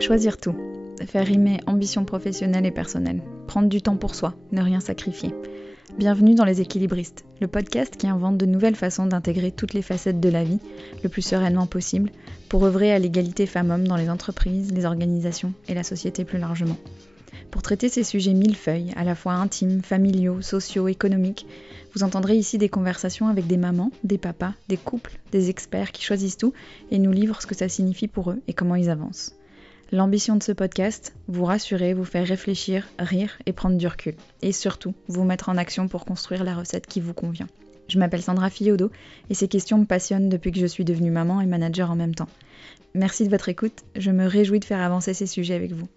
Choisir tout. Faire rimer ambition professionnelle et personnelle. Prendre du temps pour soi, ne rien sacrifier. Bienvenue dans Les Équilibristes, le podcast qui invente de nouvelles façons d'intégrer toutes les facettes de la vie, le plus sereinement possible, pour œuvrer à l'égalité femmes-hommes dans les entreprises, les organisations et la société plus largement. Pour traiter ces sujets millefeuilles, à la fois intimes, familiaux, sociaux, économiques, vous entendrez ici des conversations avec des mamans, des papas, des couples, des experts qui choisissent tout et nous livrent ce que ça signifie pour eux et comment ils avancent. L'ambition de ce podcast, vous rassurer, vous faire réfléchir, rire et prendre du recul. Et surtout, vous mettre en action pour construire la recette qui vous convient. Je m'appelle Sandra Fiodo et ces questions me passionnent depuis que je suis devenue maman et manager en même temps. Merci de votre écoute, je me réjouis de faire avancer ces sujets avec vous.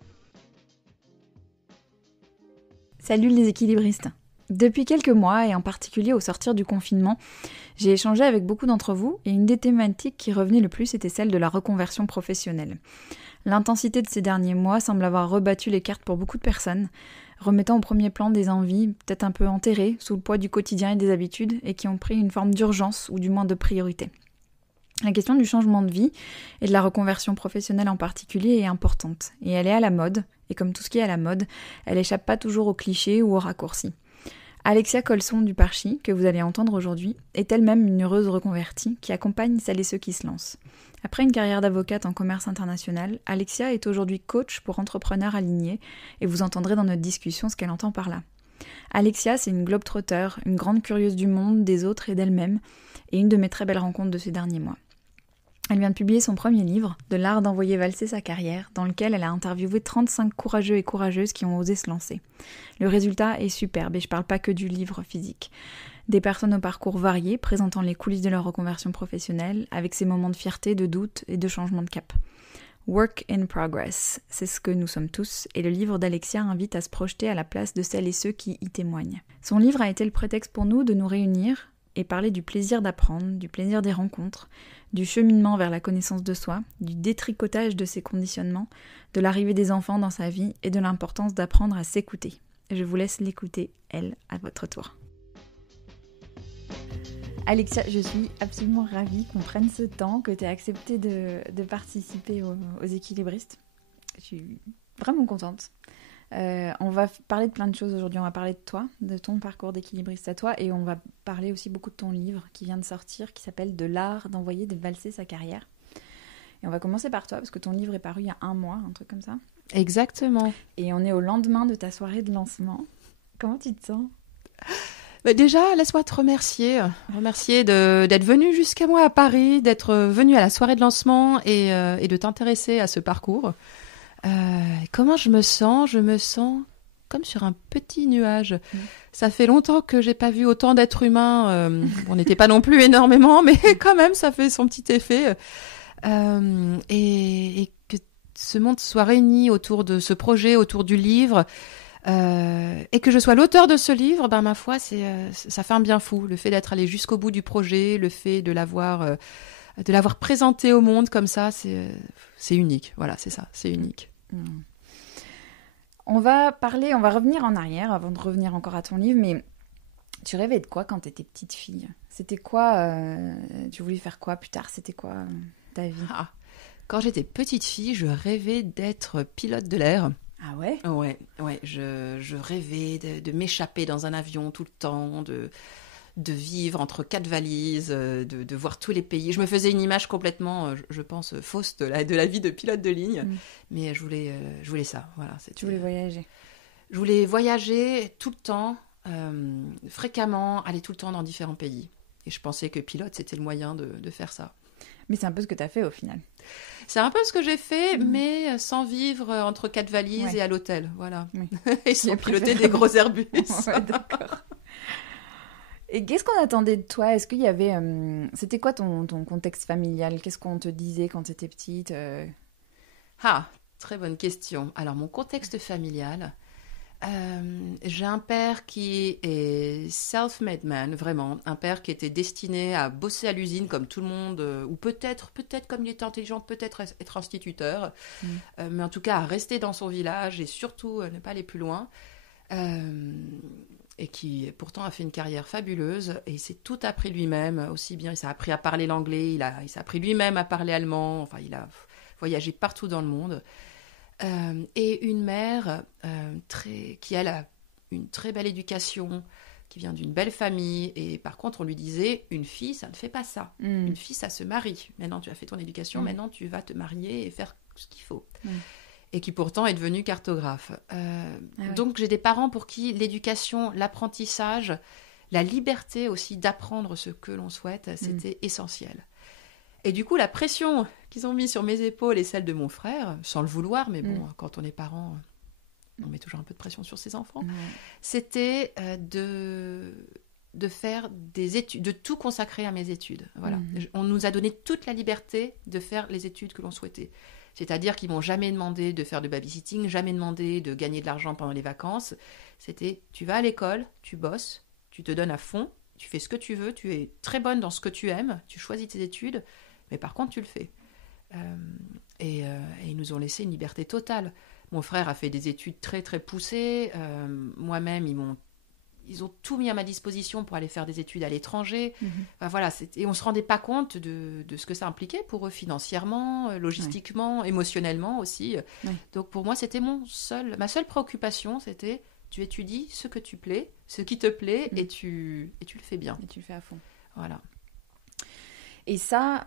Salut les équilibristes! Depuis quelques mois, et en particulier au sortir du confinement, j'ai échangé avec beaucoup d'entre vous et une des thématiques qui revenait le plus était celle de la reconversion professionnelle. L'intensité de ces derniers mois semble avoir rebattu les cartes pour beaucoup de personnes, remettant au premier plan des envies peut-être un peu enterrées sous le poids du quotidien et des habitudes et qui ont pris une forme d'urgence ou du moins de priorité. La question du changement de vie et de la reconversion professionnelle en particulier est importante et elle est à la mode, et comme tout ce qui est à la mode, elle échappe pas toujours aux clichés ou aux raccourcis. Alexia Colson du Parchi, que vous allez entendre aujourd'hui, est elle-même une heureuse reconvertie qui accompagne celles et ceux qui se lancent. Après une carrière d'avocate en commerce international, Alexia est aujourd'hui coach pour entrepreneurs alignés et vous entendrez dans notre discussion ce qu'elle entend par là. Alexia, c'est une globe-trotter, une grande curieuse du monde, des autres et d'elle-même, et une de mes très belles rencontres de ces derniers mois. Elle vient de publier son premier livre, De l'art d'envoyer valser sa carrière, dans lequel elle a interviewé 35 courageux et courageuses qui ont osé se lancer. Le résultat est superbe, et je parle pas que du livre physique. Des personnes au parcours varié, présentant les coulisses de leur reconversion professionnelle, avec ses moments de fierté, de doute et de changement de cap. Work in progress, c'est ce que nous sommes tous, et le livre d'Alexia invite à se projeter à la place de celles et ceux qui y témoignent. Son livre a été le prétexte pour nous de nous réunir et parler du plaisir d'apprendre, du plaisir des rencontres, du cheminement vers la connaissance de soi, du détricotage de ses conditionnements, de l'arrivée des enfants dans sa vie et de l'importance d'apprendre à s'écouter. Je vous laisse l'écouter, elle, à votre tour. Alexia, je suis absolument ravie qu'on prenne ce temps, que tu aies accepté de participer aux équilibristes. Je suis vraiment contente. On va parler de plein de choses aujourd'hui. On va parler de toi, de ton parcours d'équilibriste à toi, et on va parler aussi beaucoup de ton livre qui vient de sortir, qui s'appelle De l'art d'envoyer valser sa carrière. Et on va commencer par toi, parce que ton livre est paru il y a 1 mois, un truc comme ça. Exactement. Et on est au lendemain de ta soirée de lancement. Comment tu te sens ? Déjà, laisse-moi te remercier d'être venu jusqu'à moi à Paris, d'être venu à la soirée de lancement et de t'intéresser à ce parcours. Comment je me sens ? Je me sens comme sur un petit nuage. Ça fait longtemps que j'ai pas vu autant d'êtres humains. On n'était pas non plus énormément, mais quand même, ça fait son petit effet. Et que ce monde soit réuni autour de ce projet, autour du livre, et que je sois l'auteur de ce livre, ben ma foi, ça fait un bien fou. Le fait d'être allé jusqu'au bout du projet, le fait de l'avoir présenté au monde comme ça, c'est unique. Voilà, c'est ça, c'est unique. On va revenir en arrière avant de revenir encore à ton livre, mais tu rêvais de quoi quand tu étais petite fille ? C'était quoi tu voulais faire quoi plus tard ? C'était quoi ta vie ? Quand j'étais petite fille, je rêvais d'être pilote de l'air. Ah ouais ? Ouais, je rêvais de m'échapper dans un avion tout le temps, de vivre entre 4 valises, de voir tous les pays. Je me faisais une image complètement, je pense, fausse de la vie de pilote de ligne, mais je voulais ça. Voilà, tu voulais voyager ? Je voulais voyager tout le temps, fréquemment, aller tout le temps dans différents pays. Et je pensais que pilote, c'était le moyen de faire ça. Mais c'est un peu ce que tu as fait au final. C'est un peu ce que j'ai fait, mais sans vivre entre 4 valises et à l'hôtel. Voilà. Oui. Et sans piloter des gros Airbus. Ouais, d'accord. Et qu'est-ce qu'on attendait de toi ? Est-ce qu'il y avait... c'était quoi ton contexte familial ? Qu'est-ce qu'on te disait quand tu étais petite ? Très bonne question. Alors, mon contexte familial... j'ai un père qui est self-made man, vraiment. Un père qui était destiné à bosser à l'usine comme tout le monde, ou peut-être comme il était intelligent, peut-être être instituteur, mais en tout cas à rester dans son village et surtout ne pas aller plus loin. Et qui pourtant a fait une carrière fabuleuse et il s'est tout appris lui-même, aussi bien il s'est appris à parler l'anglais, il s'est appris lui-même à parler allemand, enfin il a voyagé partout dans le monde. Et une mère qui, elle, a une très belle éducation, qui vient d'une belle famille. Et par contre, on lui disait, une fille, ça ne fait pas ça. Une fille, ça se marie. Maintenant, tu as fait ton éducation, maintenant, tu vas te marier et faire ce qu'il faut. Et qui pourtant est devenue cartographe. Donc, j'ai des parents pour qui l'éducation, l'apprentissage, la liberté aussi d'apprendre ce que l'on souhaite, c'était essentiel. Et du coup, la pression qu'ils ont mis sur mes épaules et celle de mon frère, sans le vouloir, mais bon, quand on est parent, on met toujours un peu de pression sur ses enfants, c'était de faire des études, de tout consacrer à mes études. Voilà. On nous a donné toute la liberté de faire les études que l'on souhaitait. C'est-à-dire qu'ils m'ont jamais demandé de faire de babysitting, jamais demandé de gagner de l'argent pendant les vacances. C'était, tu vas à l'école, tu bosses, tu te donnes à fond, tu fais ce que tu veux, tu es très bonne dans ce que tu aimes, tu choisis tes études, mais par contre, tu le fais. Et ils nous ont laissé une liberté totale. Mon frère a fait des études très, très poussées. Moi-même, ils ont tout mis à ma disposition pour aller faire des études à l'étranger. Enfin, voilà, et on ne se rendait pas compte de ce que ça impliquait pour eux financièrement, logistiquement, émotionnellement aussi. Donc pour moi, c'était ma seule préoccupation, c'était tu étudies ce que tu plais, ce qui te plaît, et tu le fais bien. Et tu le fais à fond. Voilà. Et ça,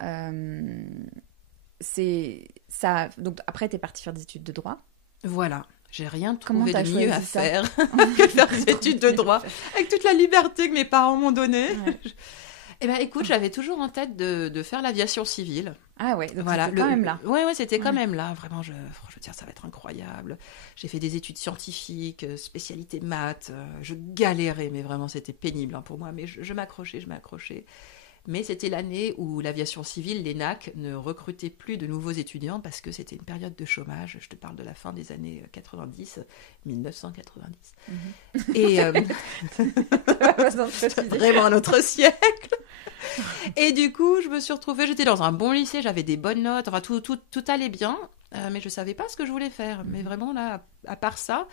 c'est ça. Donc après, tu es partie faire des études de droit. Voilà. J'ai rien trouvé de mieux à ça faire que de faire des études de droit, avec toute la liberté que mes parents m'ont donnée. Eh bien, écoute, j'avais toujours en tête de faire l'aviation civile. Ah ouais, donc voilà, c'était quand même là. Oui, c'était quand même là. Vraiment, je veux dire, ça va être incroyable. J'ai fait des études scientifiques, spécialité maths. Je galérais, mais vraiment, c'était pénible pour moi. Mais je m'accrochais. Mais c'était l'année où l'aviation civile, l'ENAC, ne recrutait plus de nouveaux étudiants parce que c'était une période de chômage. Je te parle de la fin des années 90, 1990. Et vraiment un autre siècle. Et du coup, je me suis retrouvée, j'étais dans un bon lycée, j'avais des bonnes notes, enfin tout allait bien, mais je savais pas ce que je voulais faire. Mais vraiment là, à part ça,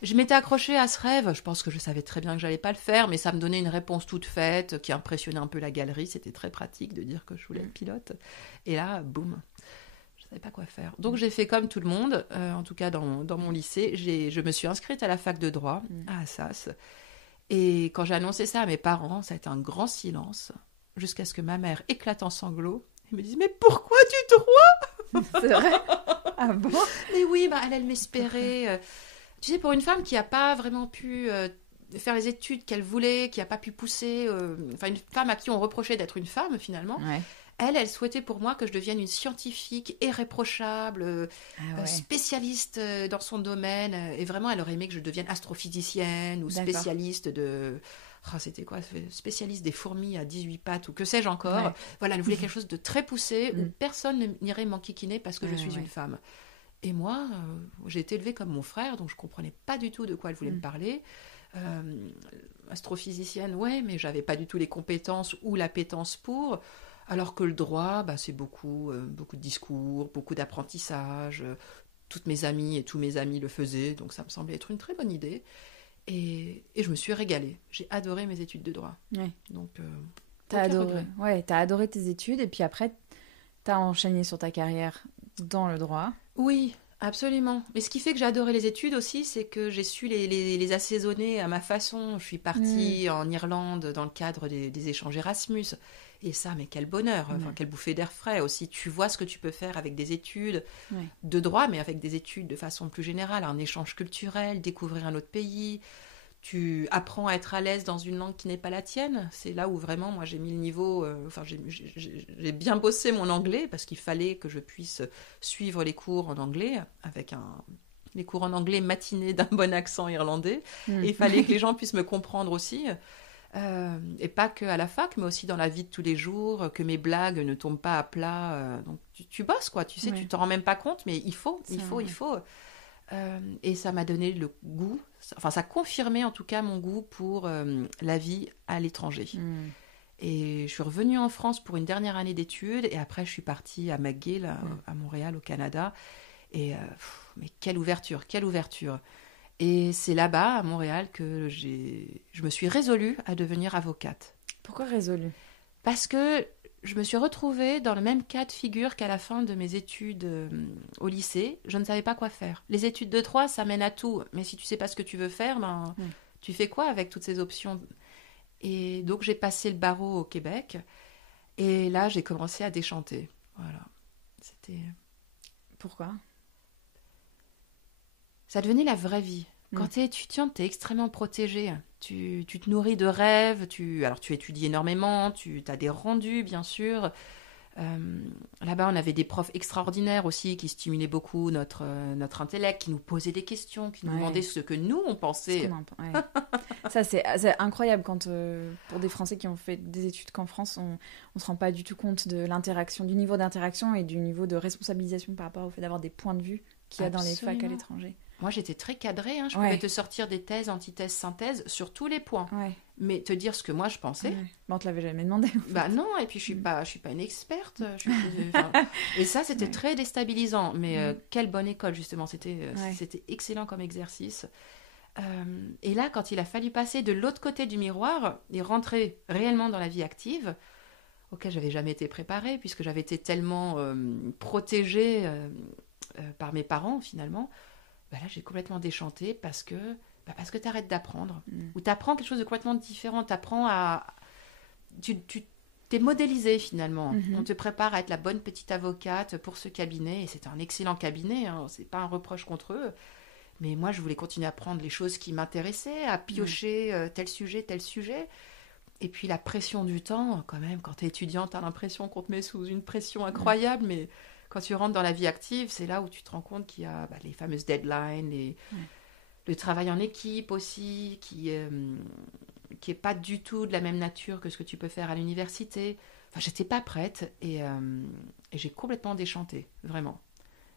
je m'étais accrochée à ce rêve. Je pense que je savais très bien que j'allais pas le faire, mais ça me donnait une réponse toute faite qui impressionnait un peu la galerie. C'était très pratique de dire que je voulais être pilote. Et là, boum, je savais pas quoi faire. Donc j'ai fait comme tout le monde, en tout cas dans mon lycée. Je me suis inscrite à la fac de droit à Assas. Et quand j'ai annoncé ça à mes parents, ça a été un grand silence, jusqu'à ce que ma mère éclate en sanglots et me dise « Mais pourquoi tu droit ?» C'est vrai? Ah bon? Mais oui, elle m'espérait. Tu sais, pour une femme qui n'a pas vraiment pu faire les études qu'elle voulait, qui n'a pas pu pousser, une femme à qui on reprochait d'être une femme finalement, elle souhaitait pour moi que je devienne une scientifique irréprochable, spécialiste dans son domaine, et vraiment elle aurait aimé que je devienne astrophysicienne ou spécialiste de... c'était quoi? Spécialiste des fourmis à 18 pattes ou que sais-je encore. Voilà, elle voulait quelque chose de très poussé où personne n'irait m'enquiquiner parce que je suis une femme. Et moi, j'ai été élevée comme mon frère, donc je ne comprenais pas du tout de quoi elle voulait me parler. Astrophysicienne, mais j'avais pas du tout les compétences ou l'appétence pour. Alors que le droit, c'est beaucoup de discours, beaucoup d'apprentissage. Toutes mes amies et tous mes amis le faisaient, donc ça me semblait être une très bonne idée. Et je me suis régalée. J'ai adoré mes études de droit. Donc, t'as adoré tes études, et puis après, t'as enchaîné sur ta carrière dans le droit. Oui, absolument. Mais ce qui fait que j'ai adoré les études aussi, c'est que j'ai su les assaisonner à ma façon. Je suis partie en Irlande dans le cadre des échanges Erasmus. Et ça, mais quel bonheur, quelle bouffée d'air frais aussi. Tu vois ce que tu peux faire avec des études de droit, mais avec des études de façon plus générale, un échange culturel, découvrir un autre pays. Tu apprends à être à l'aise dans une langue qui n'est pas la tienne. C'est là où vraiment, moi, j'ai mis le niveau... j'ai bien bossé mon anglais parce qu'il fallait que je puisse suivre les cours en anglais avec les cours en anglais matinés d'un bon accent irlandais. Et il fallait que les gens puissent me comprendre aussi. Et pas qu'à la fac, mais aussi dans la vie de tous les jours, que mes blagues ne tombent pas à plat. Donc tu bosses, quoi. Tu sais, tu t'en rends même pas compte, mais il faut. Et ça m'a donné le goût, ça a confirmé en tout cas mon goût pour la vie à l'étranger. Et je suis revenue en France pour une dernière année d'études, et après je suis partie à McGill, à Montréal, au Canada. Et mais quelle ouverture. Et c'est là-bas, à Montréal, que je me suis résolue à devenir avocate. Pourquoi résolue? Parce que je me suis retrouvée dans le même cas de figure qu'à la fin de mes études au lycée. Je ne savais pas quoi faire. Les études de droit, ça mène à tout. Mais si tu sais pas ce que tu veux faire, tu fais quoi avec toutes ces options? Et donc, j'ai passé le barreau au Québec. Et là, j'ai commencé à déchanter. Voilà. C'était... Pourquoi? Ça devenait la vraie vie. Quand tu es étudiante, tu es extrêmement protégée. Tu te nourris de rêves. Alors, tu étudies énormément. Tu as des rendus, bien sûr. Là-bas, on avait des profs extraordinaires aussi qui stimulaient beaucoup notre intellect, qui nous posaient des questions, qui nous demandaient ce que nous, on pensait. Ça, c'est incroyable quand, pour des Français qui ont fait des études qu'en France, on ne se rend pas du tout compte de l'interaction, du niveau d'interaction et du niveau de responsabilisation par rapport au fait d'avoir des points de vue qu'il y a dans les facs à l'étranger. Moi, j'étais très cadrée. Je pouvais te sortir des thèses, antithèses, synthèses sur tous les points. Mais te dire ce que moi, je pensais... on ne te l'avait jamais demandé. Non, et puis je suis pas une experte. Et ça, c'était très déstabilisant. Mais quelle bonne école, justement. C'était excellent comme exercice. Et là, quand il a fallu passer de l'autre côté du miroir et rentrer réellement dans la vie active, auquel j'avais jamais été préparée, puisque j'avais été tellement protégée par mes parents, finalement... là, j'ai complètement déchanté parce que tu arrêtes d'apprendre. Ou tu apprends quelque chose de complètement différent. Tu apprends à... Tu t'es modélisé, finalement. On te prépare à être la bonne petite avocate pour ce cabinet. Et c'est un excellent cabinet. C'est pas un reproche contre eux. Mais moi, je voulais continuer à apprendre les choses qui m'intéressaient, à piocher tel sujet. Et puis, la pression du temps, quand même, quand tu es étudiante, tu as l'impression qu'on te met sous une pression incroyable, mais... Quand tu rentres dans la vie active, c'est là où tu te rends compte qu'il y a les fameuses deadlines, le travail en équipe aussi, qui est pas du tout de la même nature que ce que tu peux faire à l'université. Enfin, j'étais pas prête et j'ai complètement déchanté, vraiment.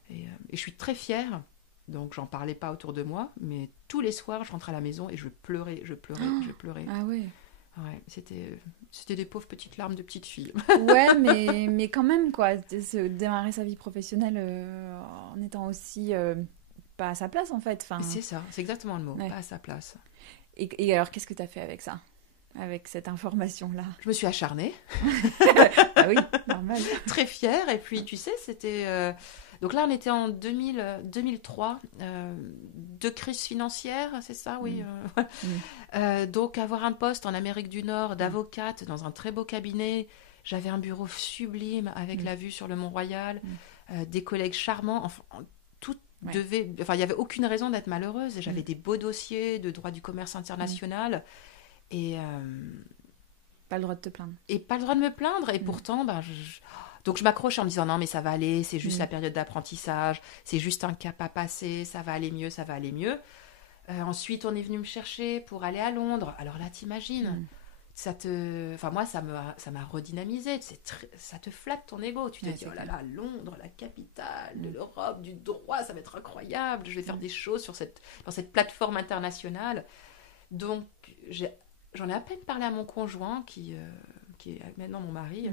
Et je suis très fière, donc j'en parlais pas autour de moi, mais tous les soirs, je rentrais à la maison et je pleurais. Ah ouais. Ouais, c'était des pauvres petites larmes de petite fille. Ouais, mais quand même, quoi. Démarrer sa vie professionnelle en étant aussi pas à sa place, en fait. Enfin... C'est ça, c'est exactement le mot, pas à sa place. Et alors, qu'est-ce que tu as fait avec ça? Avec cette information-là? Je me suis acharnée. Ah oui, normal. Très fière. Et puis, tu sais, c'était... Donc là, on était en 2003, de crise financière, c'est ça, oui. Donc, avoir un poste en Amérique du Nord d'avocate dans un très beau cabinet. J'avais un bureau sublime avec la vue sur le Mont-Royal, des collègues charmants. Enfin, tout devait... Enfin, il n'y avait aucune raison d'être malheureuse. J'avais des beaux dossiers de droit du commerce international. Et... Pas le droit de te plaindre. Et pas le droit de me plaindre. Et pourtant, donc je m'accroche en me disant non mais ça va aller, c'est juste la période d'apprentissage, c'est juste un cap à passer, ça va aller mieux. Ensuite on est venu me chercher pour aller à Londres. Alors là t'imagines, moi ça m'a redynamisé, ça te flatte ton ego, tu te dis oh là là, Londres, la capitale de l'Europe, du droit, ça va être incroyable, je vais faire des choses dans cette plateforme internationale. Donc j'en ai à peine parlé à mon conjoint qui est maintenant mon mari.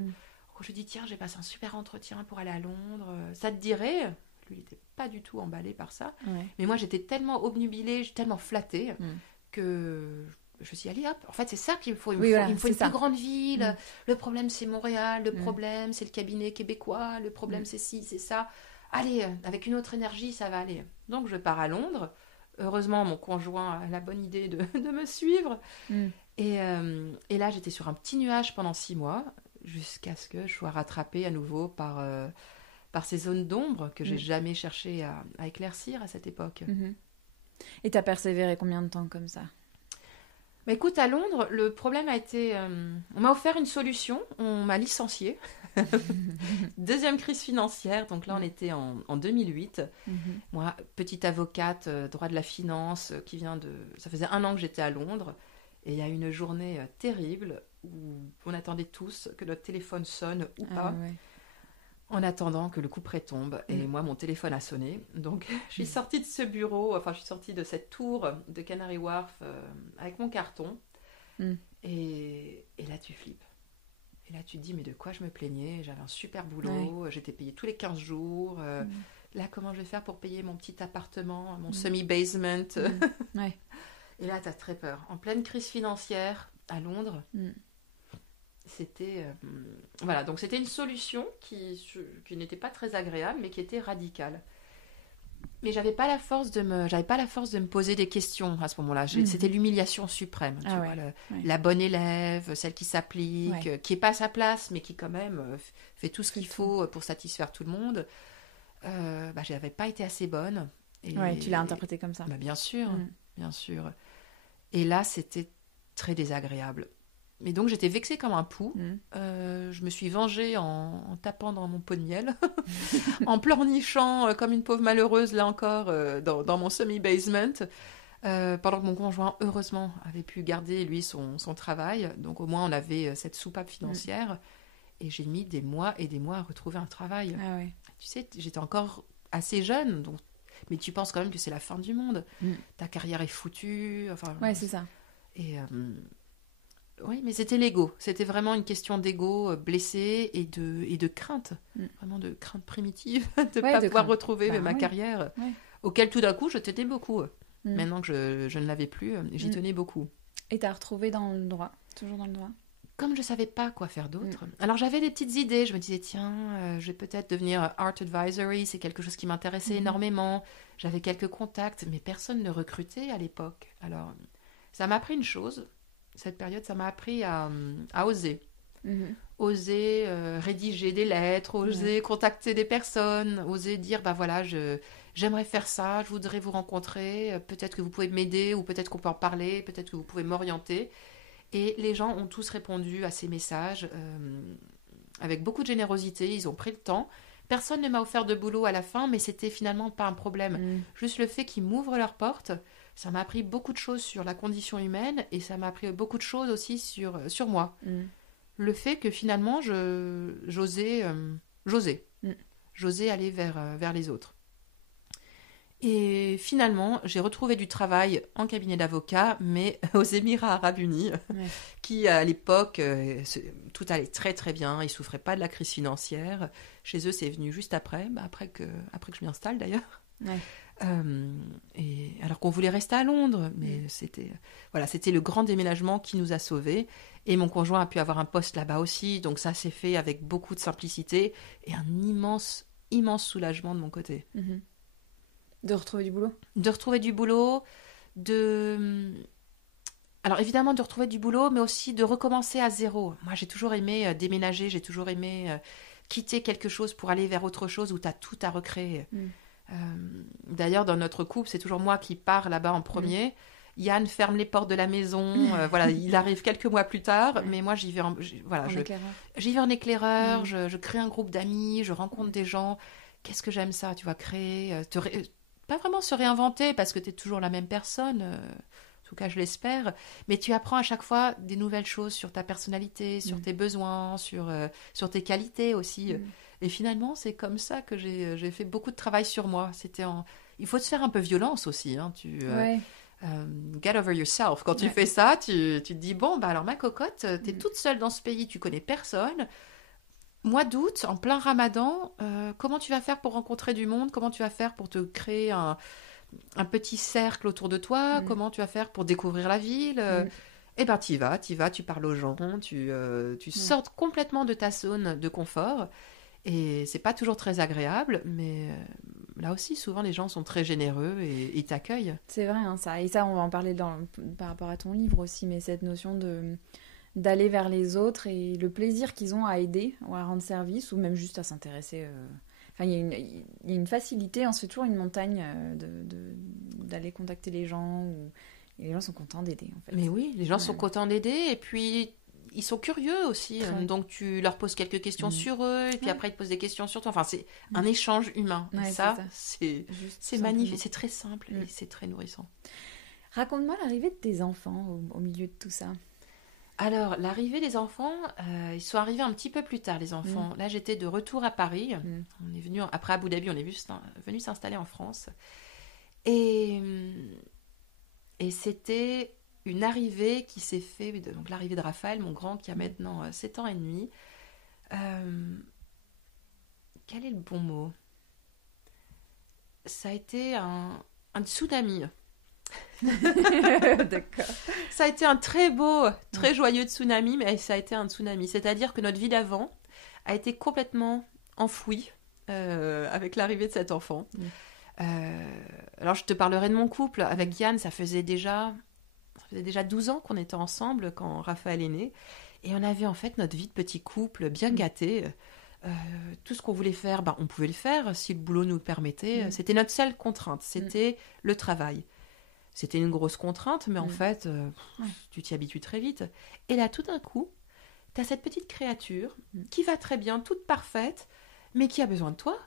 Je lui dis, tiens, j'ai passé un super entretien pour aller à Londres. Ça te dirait? Lui, il n'était pas du tout emballé par ça. Mais moi, j'étais tellement obnubilée, tellement flattée que je me suis dit, allez, hop. En fait, c'est ça qu'il me faut. Il me faut une plus grande ville. Le problème, c'est Montréal. Le problème, c'est le cabinet québécois. Le problème, c'est ci, c'est ça. Allez, avec une autre énergie, ça va aller. Donc, je pars à Londres. Heureusement, mon conjoint a la bonne idée de me suivre. Et là, j'étais sur un petit nuage pendant 6 mois. Jusqu'à ce que je sois rattrapée à nouveau par ces zones d'ombre que j'ai jamais cherché à éclaircir à cette époque. Et t'as persévéré combien de temps comme ça? Écoute, à Londres, le problème a été... on m'a offert une solution, on m'a licenciée. Deuxième crise financière, donc là on était en 2008. Moi, petite avocate, droit de la finance, ça faisait 1 an que j'étais à Londres. Et il y a une journée terrible où on attendait tous que notre téléphone sonne ou pas, en attendant que le couperet tombe. Et moi, mon téléphone a sonné. Donc, je suis sortie de ce bureau, je suis sortie de cette tour de Canary Wharf avec mon carton. Et là, tu flippes. Et là, tu te dis, mais de quoi je me plaignais? J'avais un super boulot, j'étais payée tous les 15 jours. Là, comment je vais faire pour payer mon petit appartement, mon semi-basement? Et là, tu as très peur. En pleine crise financière, à Londres. c'était voilà, donc c'était une solution qui n'était pas très agréable, mais qui était radicale. Mais j'avais pas la force de me poser des questions à ce moment-là. C'était l'humiliation suprême, tu vois, la bonne élève, celle qui s'applique, qui est pas à sa place, mais qui quand même fait tout ce qu'il faut pour satisfaire tout le monde. J'avais pas été assez bonne. Et tu l'as interprété comme ça. Bien sûr, bien sûr. Et là, c'était très désagréable. Mais donc, j'étais vexée comme un pou. Je me suis vengée en tapant dans mon pot de miel, en pleurnichant comme une pauvre malheureuse, là encore, dans mon semi-basement, pendant que mon conjoint, heureusement, avait pu garder, lui, son travail. Donc, au moins, on avait cette soupape financière. Et j'ai mis des mois et des mois à retrouver un travail. Tu sais, j'étais encore assez jeune, donc... mais tu penses quand même que c'est la fin du monde. Ta carrière est foutue. Enfin, c'est ça. Et... oui, mais c'était l'ego. C'était vraiment une question d'ego blessé et de crainte. Vraiment de crainte primitive de ne pas pouvoir retrouver ma carrière, auquel tout d'un coup je tenais beaucoup. Maintenant que je ne l'avais plus, j'y tenais beaucoup. Et t'as retrouvé dans le droit, toujours dans le droit? Comme je ne savais pas quoi faire d'autre. Alors j'avais des petites idées. Je me disais, tiens, je vais peut-être devenir art advisory. C'est quelque chose qui m'intéressait énormément. J'avais quelques contacts, mais personne ne recrutait à l'époque. Alors ça m'a appris une chose. Cette période, ça m'a appris à oser. Oser rédiger des lettres, oser contacter des personnes, oser dire, voilà, j'aimerais faire ça, je voudrais vous rencontrer, peut-être que vous pouvez m'aider, ou peut-être qu'on peut en parler, peut-être que vous pouvez m'orienter. Et les gens ont tous répondu à ces messages avec beaucoup de générosité, ils ont pris le temps. Personne ne m'a offert de boulot à la fin, mais c'était finalement pas un problème. Juste le fait qu'ils m'ouvrent leurs portes, ça m'a appris beaucoup de choses sur la condition humaine et ça m'a appris beaucoup de choses aussi sur moi. Le fait que finalement, j'osais aller vers les autres. Et finalement, j'ai retrouvé du travail en cabinet d'avocat, mais aux Émirats Arabes Unis, qui à l'époque, tout allait très très bien, ils ne souffraient pas de la crise financière. Chez eux, c'est venu juste après que je m'y installe d'ailleurs. Et alors qu'on voulait rester à Londres, mais c'était le grand déménagement qui nous a sauvés. Et mon conjoint a pu avoir un poste là-bas aussi, donc ça s'est fait avec beaucoup de simplicité et un immense soulagement de mon côté. De retrouver du boulot. Alors évidemment de retrouver du boulot, mais aussi de recommencer à zéro. Moi j'ai toujours aimé déménager, j'ai toujours aimé quitter quelque chose pour aller vers autre chose où tu as tout à recréer. D'ailleurs dans notre couple, c'est toujours moi qui pars là-bas en premier. Yann ferme les portes de la maison, il arrive quelques mois plus tard, mais moi j'y vais en éclaireur, je crée un groupe d'amis, je rencontre des gens. Qu'est-ce que j'aime ça, tu vois, créer, pas vraiment se réinventer parce que tu es toujours la même personne, en tout cas je l'espère, mais tu apprends à chaque fois des nouvelles choses sur ta personnalité, sur tes besoins, sur tes qualités aussi. Et finalement, c'est comme ça que j'ai fait beaucoup de travail sur moi. Il faut se faire un peu violence aussi, hein, get over yourself. Quand tu fais ça, tu te dis, alors ma cocotte, t'es toute seule dans ce pays, tu connais personne. Mois d'août, en plein ramadan, comment tu vas faire pour rencontrer du monde? Comment tu vas faire pour te créer un petit cercle autour de toi? Comment tu vas faire pour découvrir la ville? Eh ben, t'y vas, tu parles aux gens, tu sors complètement de ta zone de confort. Et c'est pas toujours très agréable, mais là aussi, souvent, les gens sont très généreux et ils t'accueillent. C'est vrai, hein, ça. Et ça, on va en parler par rapport à ton livre aussi, mais cette notion d'aller vers les autres et le plaisir qu'ils ont à aider ou à rendre service ou même juste à s'intéresser. Enfin, il y a une facilité, on se fait toujours une montagne d'aller contacter les gens et les gens sont contents d'aider en fait. Mais oui, les gens sont contents d'aider et puis ils sont curieux aussi. Donc tu leur poses quelques questions sur eux et puis après ils te posent des questions sur toi. Enfin, c'est un échange humain. Et ça, c'est magnifique, c'est très simple et c'est très nourrissant. Raconte-moi l'arrivée de tes enfants au milieu de tout ça. Alors, l'arrivée des enfants, ils sont arrivés un petit peu plus tard, les enfants. Là, j'étais de retour à Paris. On est venu, après Abu Dhabi, on est venu s'installer en France. Et c'était une arrivée qui s'est faite, donc l'arrivée de Raphaël, mon grand, qui a maintenant 7 ans et demi. Quel est le bon mot? Ça a été un tsunami. D'accord. Ça a été un très beau, très joyeux tsunami, mais ça a été un tsunami. C'est-à-dire que notre vie d'avant a été complètement enfouie avec l'arrivée de cet enfant. Alors, je te parlerai de mon couple. Avec Yann, ça faisait déjà 12 ans qu'on était ensemble quand Raphaël est né. Et on avait en fait notre vie de petit couple bien gâté. Tout ce qu'on voulait faire, on pouvait le faire si le boulot nous le permettait. C'était notre seule contrainte, c'était le travail. C'était une grosse contrainte, mais en fait, tu t'y habitues très vite. Et là, tout d'un coup, tu as cette petite créature qui va très bien, toute parfaite, mais qui a besoin de toi.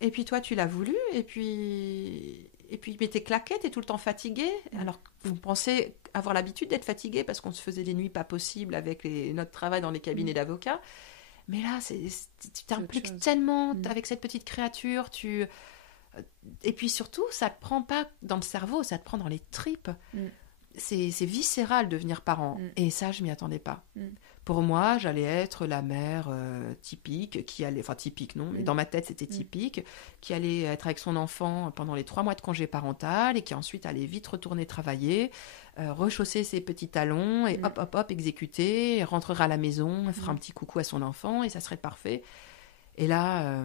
Et puis toi, tu l'as voulu, et puis mais t'es claqué, t'es tout le temps fatigué. Alors, vous pensez avoir l'habitude d'être fatigué parce qu'on se faisait des nuits pas possibles avec notre travail dans les cabinets d'avocats. Mais là, tu t'impliques tellement avec cette petite créature. Et puis surtout, ça te prend pas dans le cerveau, ça te prend dans les tripes. C'est viscéral de devenir parent. Et ça, je m'y attendais pas. Pour moi, j'allais être la mère typique, qui allait... Enfin, typique, non, mais dans ma tête, c'était typique, qui allait être avec son enfant pendant les 3 mois de congé parental et qui ensuite allait vite retourner travailler, rechausser ses petits talons et hop, exécuter, et rentrera à la maison, elle fera un petit coucou à son enfant et ça serait parfait. Et là...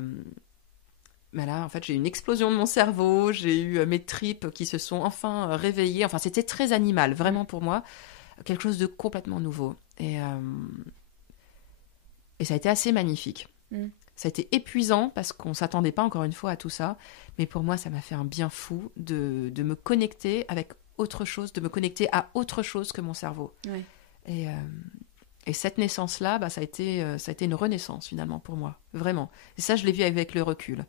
là, en fait, j'ai eu une explosion de mon cerveau, j'ai eu mes tripes qui se sont enfin réveillées. Enfin, c'était très animal, vraiment pour moi, quelque chose de complètement nouveau. Et ça a été assez magnifique. Ça a été épuisant parce qu'on ne s'attendait pas, encore une fois, à tout ça. Mais pour moi, ça m'a fait un bien fou de me connecter avec autre chose, de me connecter à autre chose que mon cerveau. Ouais. Et cette naissance-là, ça a été une renaissance, finalement, pour moi. Vraiment. Et ça, je l'ai vu avec le recul.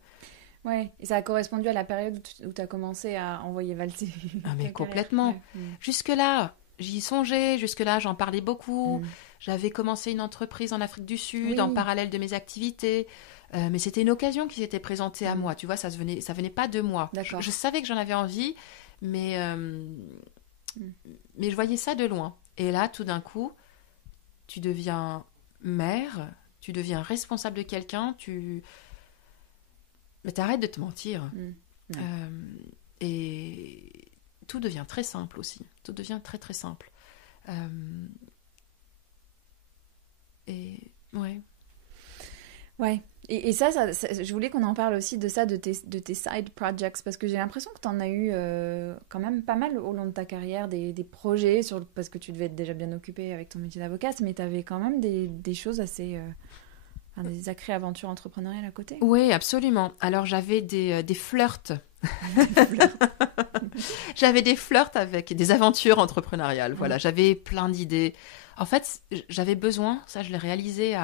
Ouais, et ça a correspondu à la période où tu as commencé à envoyer valser. Ah, mais complètement. Ouais. Jusque-là, j'y songeais. Jusque-là, j'en parlais beaucoup. J'avais commencé une entreprise en Afrique du Sud, en parallèle de mes activités. Mais c'était une occasion qui s'était présentée à moi. Tu vois, ça venait pas de moi. Je savais que j'en avais envie, mais je voyais ça de loin. Et là, tout d'un coup, tu deviens mère, tu deviens responsable de quelqu'un, mais t'arrêtes de te mentir. Et tout devient très simple aussi. Tout devient très, très simple. Ouais. Et ça, je voulais qu'on en parle aussi de ça, de tes side projects, parce que j'ai l'impression que tu en as eu quand même pas mal au long de ta carrière, des projets, parce que tu devais être déjà bien occupée avec ton métier d'avocate, mais tu avais quand même des choses assez... des sacrées aventures entrepreneuriales à côté. Oui, absolument. Alors, j'avais des flirts. J'avais des flirts avec des aventures entrepreneuriales. Voilà, j'avais plein d'idées. En fait, j'avais besoin, ça je l'ai réalisé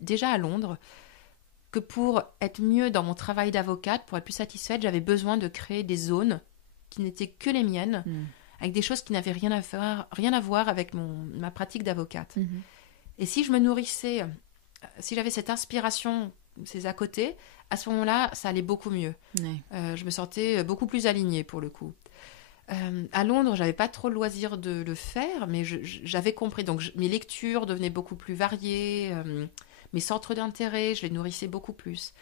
déjà à Londres, que pour être mieux dans mon travail d'avocate, pour être plus satisfaite, j'avais besoin de créer des zones qui n'étaient que les miennes, avec des choses qui n'avaient rien à voir avec ma pratique d'avocate. Et si je me nourrissais, si j'avais cette inspiration, ces à côté, à ce moment-là, ça allait beaucoup mieux. Je me sentais beaucoup plus alignée pour le coup. À Londres, j'avais pas trop le loisir de le faire, mais j'avais compris. Donc, mes lectures devenaient beaucoup plus variées, mes centres d'intérêt, je les nourrissais beaucoup plus.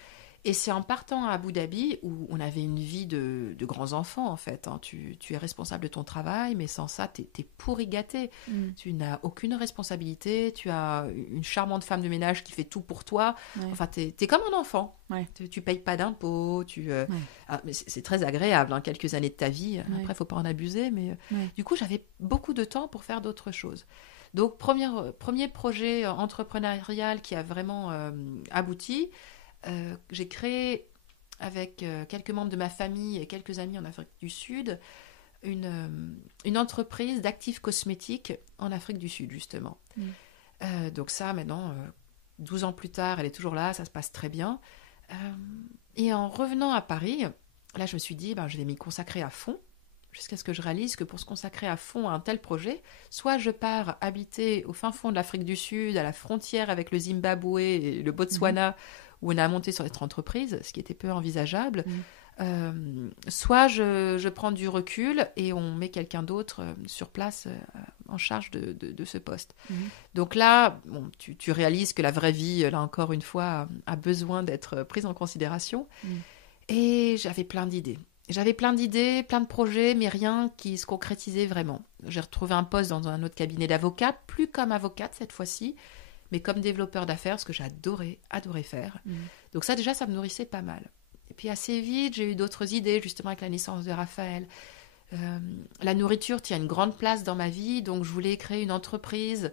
Et c'est en partant à Abu Dhabi où on avait une vie de grands enfants, en fait. Hein. Tu es responsable de ton travail, mais sans ça, t'es pourri gâté. Tu n'as aucune responsabilité. Tu as une charmante femme de ménage qui fait tout pour toi. Enfin, t'es comme un enfant. Tu payes pas d'impôts. Mais c'est très agréable, hein, quelques années de ta vie. Après, faut pas en abuser. Mais du coup, j'avais beaucoup de temps pour faire d'autres choses. Donc, premier projet entrepreneurial qui a vraiment abouti. J'ai créé avec quelques membres de ma famille et quelques amis en Afrique du Sud une entreprise d'actifs cosmétiques en Afrique du Sud, justement. Donc ça, maintenant, 12 ans plus tard, elle est toujours là, ça se passe très bien. Et en revenant à Paris, là, je me suis dit, je vais m'y consacrer à fond, jusqu'à ce que je réalise que pour se consacrer à fond à un tel projet, soit je pars habiter au fin fond de l'Afrique du Sud, à la frontière avec le Zimbabwe et le Botswana, où on a monté sur cette entreprise, ce qui était peu envisageable. Soit je prends du recul et on met quelqu'un d'autre sur place en charge de ce poste. Donc là, tu réalises que la vraie vie, là encore une fois, a besoin d'être prise en considération. Et j'avais plein d'idées. j'avais plein d'idées, plein de projets, mais rien qui se concrétisait vraiment. J'ai retrouvé un poste dans un autre cabinet d'avocat, plus comme avocate cette fois-ci, mais comme développeur d'affaires, ce que j'adorais faire. Donc ça, déjà, ça me nourrissait pas mal. Et puis assez vite, j'ai eu d'autres idées, justement avec la naissance de Raphaël. La nourriture tient une grande place dans ma vie, donc je voulais créer une entreprise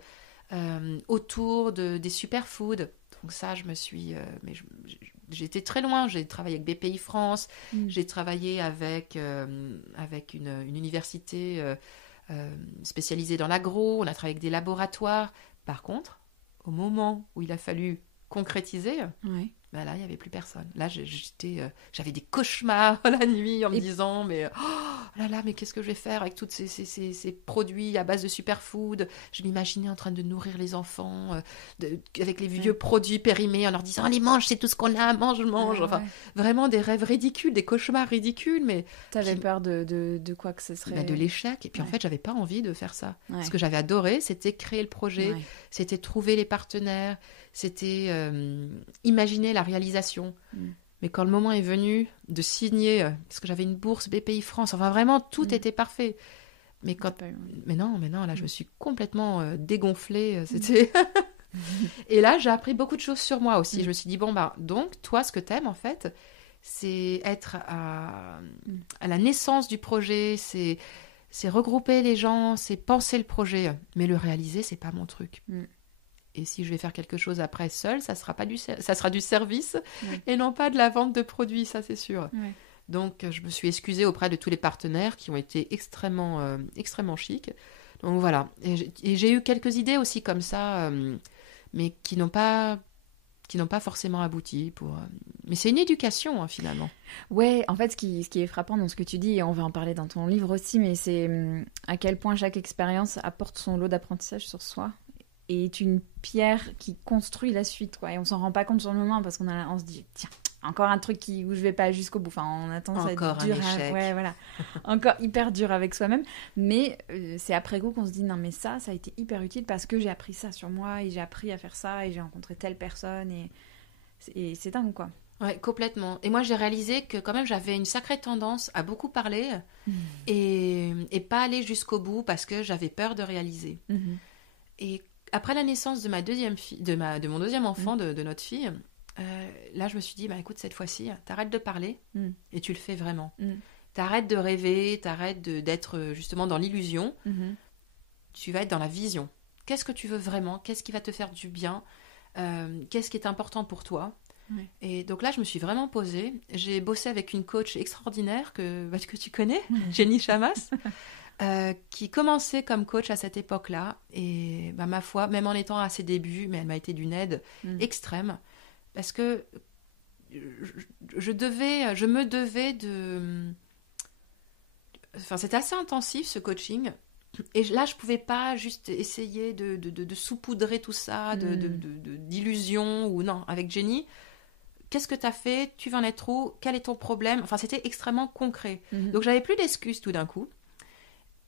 autour des superfoods. Donc ça, je me suis... j'ai été très loin. J'ai travaillé avec BPI France, j'ai travaillé avec une université spécialisée dans l'agro, on a travaillé avec des laboratoires. Par contre, au moment où il a fallu concrétiser, ben là, il n'y avait plus personne. Là, j'avais des cauchemars la nuit en me disant, mais mais qu'est-ce que je vais faire avec tous ces produits à base de superfood? Je m'imaginais en train de nourrir les enfants avec les vieux produits périmés en leur disant, allez, mange, c'est tout ce qu'on a, mange. Enfin, vraiment des rêves ridicules, des cauchemars ridicules. Mais t'avais peur de quoi que ce serait? De l'échec. Et puis en fait, j'avais pas envie de faire ça. Ce que j'avais adoré, c'était créer le projet, c'était trouver les partenaires, c'était imaginer la réalisation. Mais quand le moment est venu de signer, parce que j'avais une bourse BPI France, enfin vraiment tout était parfait. Mais non, là je me suis complètement dégonflée. C'était et là j'ai appris beaucoup de choses sur moi aussi. Je me suis dit donc toi ce que t'aimes en fait, c'est être à la naissance du projet, c'est regrouper les gens, c'est penser le projet, mais le réaliser c'est pas mon truc. Et si je vais faire quelque chose après seule, ça sera du service et non pas de la vente de produits, ça c'est sûr. Donc je me suis excusée auprès de tous les partenaires qui ont été extrêmement chics. Donc voilà. Et j'ai eu quelques idées aussi comme ça, mais qui n'ont pas forcément abouti. Mais c'est une éducation finalement. Ouais, en fait ce qui est frappant dans ce que tu dis, et on va en parler dans ton livre aussi, mais c'est à quel point chaque expérience apporte son lot d'apprentissage sur soi. Et est une pierre qui construit la suite, quoi. Et on s'en rend pas compte sur le moment parce on se dit, tiens, encore un truc où je vais pas jusqu'au bout. Enfin, on a tendance à être dur. Encore hyper dur avec soi-même. Mais c'est après coup qu'on se dit, non, mais ça a été hyper utile parce que j'ai appris ça sur moi et j'ai appris à faire ça et j'ai rencontré telle personne et c'est dingue, quoi. Ouais, complètement. Et moi, j'ai réalisé que quand même, j'avais une sacrée tendance à beaucoup parler et pas aller jusqu'au bout parce que j'avais peur de réaliser. Et après la naissance de ma deuxième fille, de mon deuxième enfant, de notre fille, là je me suis dit, écoute, cette fois-ci, t'arrêtes de parler et tu le fais vraiment. T'arrêtes de rêver, t'arrêtes d'être justement dans l'illusion. Tu vas être dans la vision. Qu'est-ce que tu veux vraiment? Qu'est-ce qui va te faire du bien? Qu'est-ce qui est important pour toi? Et donc là, je me suis vraiment posée. J'ai bossé avec une coach extraordinaire que tu connais, Jenny Chamas. Qui commençait comme coach à cette époque-là. Et ma foi, même en étant à ses débuts, mais elle m'a été d'une aide extrême. Parce que je me devais de... Enfin, c'était assez intensif, ce coaching. Et là, je pouvais pas juste essayer de saupoudrer tout ça, d'illusions ou non. Avec Jenny, qu'est-ce que tu as fait? Tu veux en être où? Quel est ton problème? Enfin, c'était extrêmement concret. Donc, j'avais plus d'excuses tout d'un coup.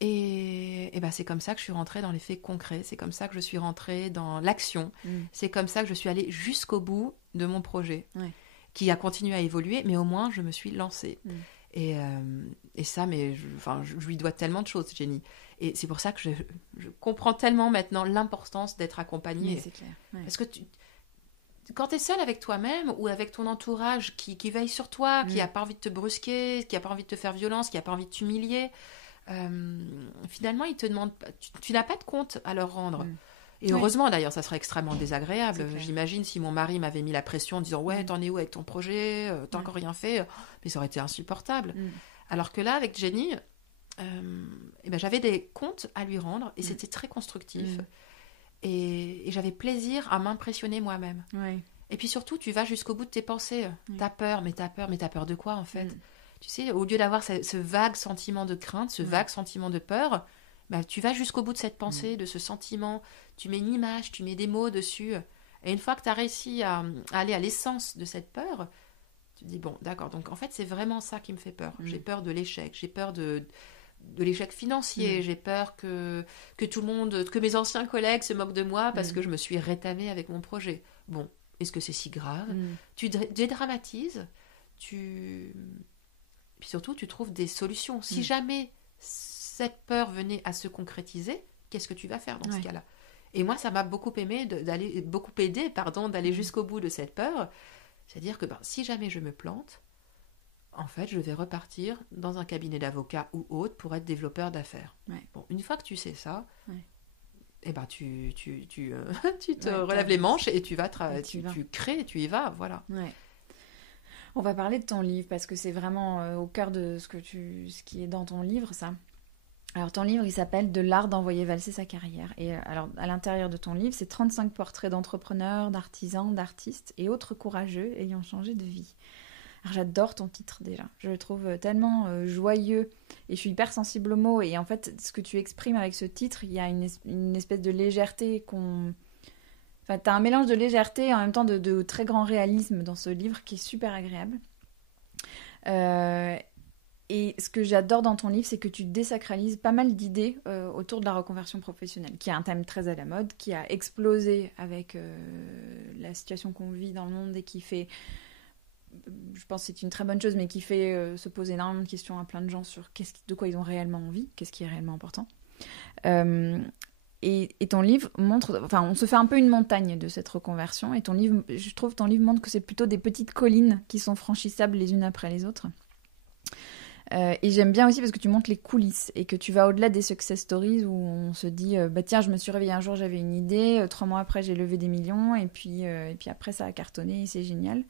Et c'est comme ça que je suis rentrée dans les faits concrets, c'est comme ça que je suis rentrée dans l'action, c'est comme ça que je suis allée jusqu'au bout de mon projet, qui a continué à évoluer, mais au moins je me suis lancée. Et ça, je lui dois tellement de choses, Jenny. Et c'est pour ça que je comprends tellement maintenant l'importance d'être accompagnée. Mais c'est clair. Parce que quand tu es seule avec toi-même ou avec ton entourage qui veille sur toi, qui n'a pas envie de te brusquer, qui n'a pas envie de te faire violence, qui n'a pas envie de t'humilier... finalement ils te demandent tu n'as pas de compte à leur rendre et heureusement d'ailleurs ça serait extrêmement désagréable. J'imagine si mon mari m'avait mis la pression en disant t'en es où avec ton projet, t'as encore rien fait, mais ça aurait été insupportable. Alors que là avec Jenny j'avais des comptes à lui rendre et c'était très constructif et j'avais plaisir à m'impressionner moi-même. Et puis surtout tu vas jusqu'au bout de tes pensées. T'as peur mais t'as peur de quoi en fait? Tu sais, au lieu d'avoir ce vague sentiment de crainte, ce vague sentiment de peur, tu vas jusqu'au bout de cette pensée, de ce sentiment, tu mets une image, tu mets des mots dessus. Et une fois que tu as réussi à aller à l'essence de cette peur, tu te dis, bon, d'accord, donc en fait, c'est vraiment ça qui me fait peur. J'ai peur de l'échec, j'ai peur de l'échec financier, j'ai peur que tout le monde, que mes anciens collègues se moquent de moi parce que je me suis rétamée avec mon projet. Bon, est-ce que c'est si grave? Tu dédramatises, puis puis surtout, tu trouves des solutions. Si jamais cette peur venait à se concrétiser, qu'est-ce que tu vas faire dans ce cas-là? Et moi, ça m'a beaucoup aidé d'aller jusqu'au bout de cette peur. C'est-à-dire que si jamais je me plante, en fait, je vais repartir dans un cabinet d'avocat ou autre pour être développeur d'affaires. Ouais. Bon, une fois que tu sais ça, eh ben, tu te relèves les manches et tu crées, tu y vas, voilà. Ouais. On va parler de ton livre parce que c'est vraiment au cœur de ce qui est dans ton livre, ça. Alors, ton livre, il s'appelle « De l'art d'envoyer valser sa carrière ». Et alors, à l'intérieur de ton livre, c'est 35 portraits d'entrepreneurs, d'artisans, d'artistes et autres courageux ayant changé de vie. Alors, j'adore ton titre, déjà. Je le trouve tellement joyeux et je suis hyper sensible aux mots. Et en fait, ce que tu exprimes avec ce titre, il y a une espèce de légèreté Enfin, t'as un mélange de légèreté et en même temps de très grand réalisme dans ce livre qui est super agréable. Et ce que j'adore dans ton livre, c'est que tu désacralises pas mal d'idées autour de la reconversion professionnelle, qui est un thème très à la mode, qui a explosé avec la situation qu'on vit dans le monde et qui fait, je pense que c'est une très bonne chose, mais qui fait se poser énormément de questions à plein de gens sur de quoi ils ont réellement envie, qu'est-ce qui est réellement important. Et ton livre montre, enfin, on se fait un peu une montagne de cette reconversion, et je trouve ton livre montre que c'est plutôt des petites collines qui sont franchissables les unes après les autres. Et j'aime bien aussi parce que tu montres les coulisses et que tu vas au-delà des success stories où on se dit tiens, je me suis réveillée un jour, j'avais une idée, 3 mois après j'ai levé des millions et puis après ça a cartonné et c'est génial.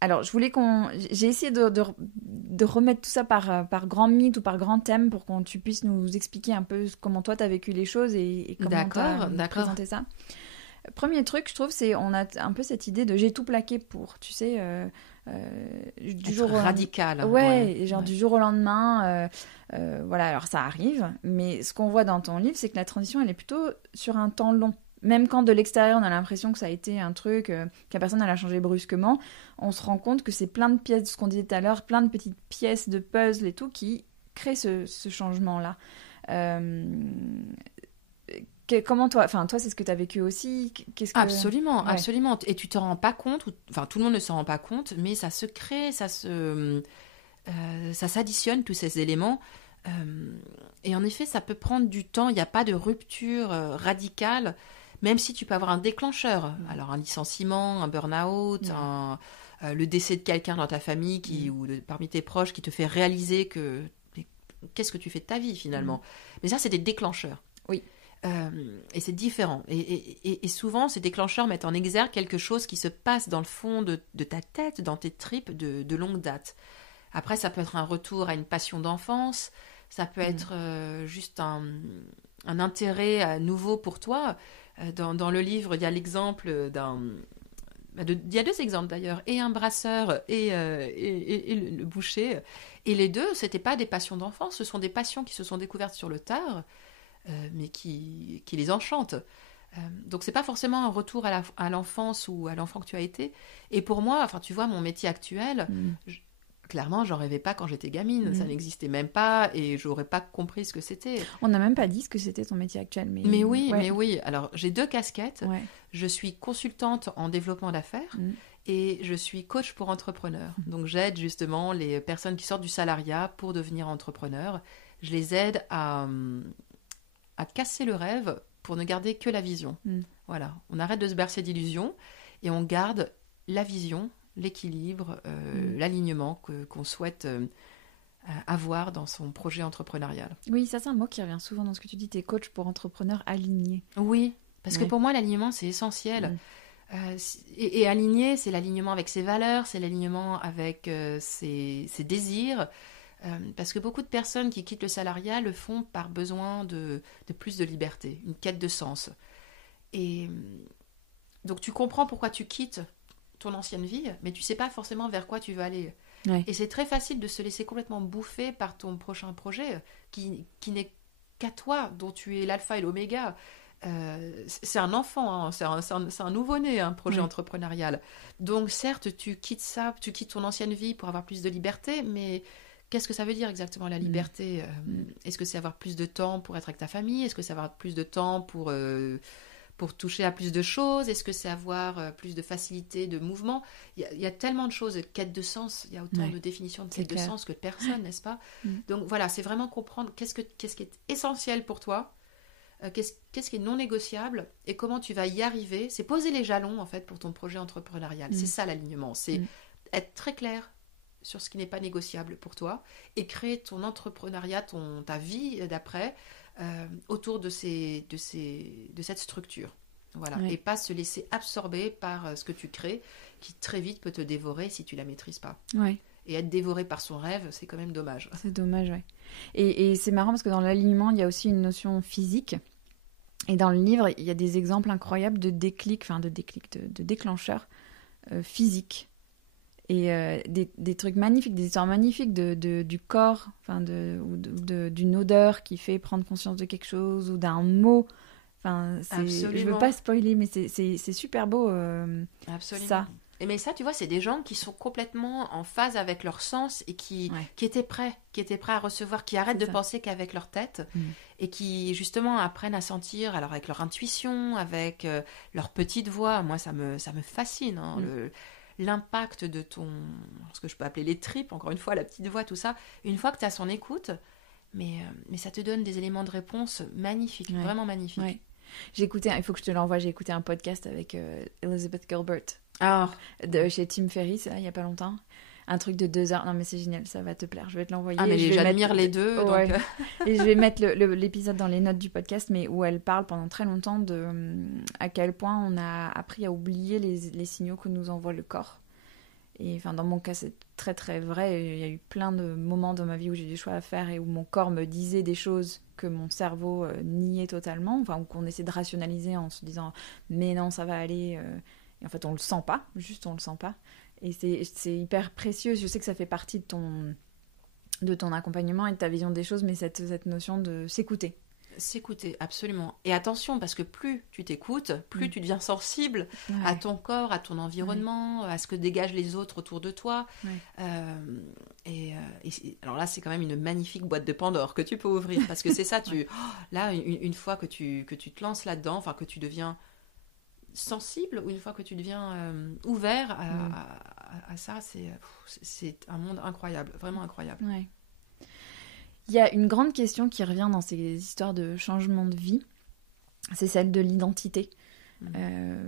Alors j'ai essayé de remettre tout ça par grand mythe ou par grand thème pour que tu puisses nous expliquer un peu comment toi t'as vécu les choses et comment t'as présenté ça. Premier truc, je trouve, c'est on a un peu cette idée de j'ai tout plaqué pour, tu sais, du jour radical. Ouais, genre du jour au lendemain. Voilà, alors ça arrive, mais ce qu'on voit dans ton livre, c'est que la transition, elle est plutôt sur un temps long. Même quand de l'extérieur, on a l'impression que ça a été un truc, que la personne elle a changé brusquement, on se rend compte que c'est plein de pièces, ce qu'on disait tout à l'heure, plein de petites pièces de puzzle et tout qui créent ce changement-là. Comment toi c'est ce que tu as vécu aussi. Absolument, ouais. Absolument. Et tu te rends pas compte, enfin tout le monde ne s'en rend pas compte, mais ça se crée, ça s'additionne tous ces éléments. Et en effet, ça peut prendre du temps. Il n'y a pas de rupture radicale, même si tu peux avoir un déclencheur. Alors un licenciement, un burn-out, le décès de quelqu'un dans ta famille ou parmi tes proches qui te fait réaliser que qu'est-ce que tu fais de ta vie finalement. Mais ça, c'est des déclencheurs. Oui. Et c'est différent. Et souvent, ces déclencheurs mettent en exergue quelque chose qui se passe dans le fond de ta tête, dans tes tripes de longue date. Après, ça peut être un retour à une passion d'enfance, ça peut être juste un intérêt nouveau pour toi. Dans le livre, il y a l'exemple il y a 2 exemples d'ailleurs, et un brasseur et le boucher. Et les deux, c'était pas des passions d'enfance, ce sont des passions qui se sont découvertes sur le tard, mais qui les enchantent. Donc c'est pas forcément un retour à l'enfance ou à l'enfant que tu as été. Et pour moi, enfin tu vois, mon métier actuel, clairement, j'en rêvais pas quand j'étais gamine. Ça n'existait même pas et j'aurais pas compris ce que c'était. On n'a même pas dit ce que c'était ton métier actuel. Mais oui. Alors j'ai 2 casquettes. Ouais. Je suis consultante en développement d'affaires. Et je suis coach pour entrepreneurs. Donc j'aide justement les personnes qui sortent du salariat pour devenir entrepreneurs. Je les aide à casser le rêve pour ne garder que la vision. Voilà, on arrête de se bercer d'illusions et on garde la vision, l'équilibre, l'alignement qu'on souhaite avoir dans son projet entrepreneurial. Oui, ça c'est un mot qui revient souvent dans ce que tu dis, t'es coach pour entrepreneurs alignés. Oui, parce que pour moi l'alignement c'est essentiel. Et aligné, c'est l'alignement avec ses valeurs, c'est l'alignement avec ses désirs. Parce que beaucoup de personnes qui quittent le salariat le font par besoin de plus de liberté, une quête de sens. Et donc tu comprends pourquoi tu quittes ton ancienne vie, mais tu sais pas forcément vers quoi tu veux aller. Ouais. Et c'est très facile de se laisser complètement bouffer par ton prochain projet, qui n'est qu'à toi, dont tu es l'alpha et l'oméga. C'est un enfant, hein, c'est un nouveau-né, un projet entrepreneurial. Donc certes, tu quittes ton ancienne vie pour avoir plus de liberté, mais qu'est-ce que ça veut dire exactement la liberté ? Est-ce que c'est avoir plus de temps pour être avec ta famille ? Est-ce que c'est avoir plus de temps pour pour toucher à plus de choses? Est-ce que c'est avoir plus de facilité de mouvement? Il y a tellement de choses, quête de sens, il y a autant de définitions de quête de sens que de personnes, n'est-ce pas? Donc voilà, c'est vraiment comprendre qu'est-ce qui est essentiel pour toi, qu'est-ce qui est non négociable et comment tu vas y arriver. C'est poser les jalons en fait pour ton projet entrepreneurial. C'est ça l'alignement, c'est être très clair sur ce qui n'est pas négociable pour toi et créer ton entrepreneuriat, ta vie d'après autour de cette structure. Voilà. Et pas se laisser absorber par ce que tu crées qui très vite peut te dévorer si tu la maîtrises pas. Et être dévoré par son rêve, c'est quand même dommage. C'est dommage, ouais. Et c'est marrant parce que dans l'alignement, il y a aussi une notion physique. Et dans le livre, il y a des exemples incroyables de déclencheurs physiques. Et des trucs magnifiques, des histoires magnifiques du corps, d'une odeur qui fait prendre conscience de quelque chose, ou d'un mot. Je veux pas spoiler, mais c'est super beau. Absolument. Ça. Mais ça, tu vois, c'est des gens qui sont complètement en phase avec leur sens et qui étaient prêts à recevoir, qui arrêtent de penser qu'avec leur tête et qui, justement, apprennent à sentir, alors avec leur intuition, avec leur petite voix. Moi, ça me fascine, hein, l'impact de ce que je peux appeler les tripes, encore une fois, la petite voix, tout ça. Une fois que tu as son écoute, mais ça te donne des éléments de réponse magnifiques, vraiment magnifiques. Ouais. J'ai écouté, il faut que je te l'envoie, j'ai écouté un podcast avec Elizabeth Gilbert. Chez Tim Ferriss, il n'y a pas longtemps. Un truc de 2 heures. Non, mais c'est génial, ça va te plaire. Je vais te l'envoyer. Mais j'admire les deux. Ouais. Donc... Et je vais mettre l'épisode dans les notes du podcast, mais où elle parle pendant très longtemps de à quel point on a appris à oublier les signaux que nous envoie le corps. Et enfin, dans mon cas, c'est très très vrai. Il y a eu plein de moments dans ma vie où j'ai des choix à faire et où mon corps me disait des choses que mon cerveau niait totalement, ou qu'on essaie de rationaliser en se disant mais non, ça va aller. Et en fait, on le sent pas, juste on le sent pas. Et c'est hyper précieux. Je sais que ça fait partie de ton accompagnement et de ta vision des choses, mais cette notion de s'écouter. S'écouter, absolument. Et attention, parce que plus tu t'écoutes, plus tu deviens sensible à ton corps, à ton environnement, à ce que dégagent les autres autour de toi. Alors là, c'est quand même une magnifique boîte de Pandore que tu peux ouvrir, parce que c'est ça, là, une fois que tu te lances là-dedans, enfin que tu deviens sensible, ou une fois que tu deviens ouvert à ça, c'est un monde incroyable, vraiment incroyable. Ouais. Il y a une grande question qui revient dans ces histoires de changement de vie, c'est celle de l'identité.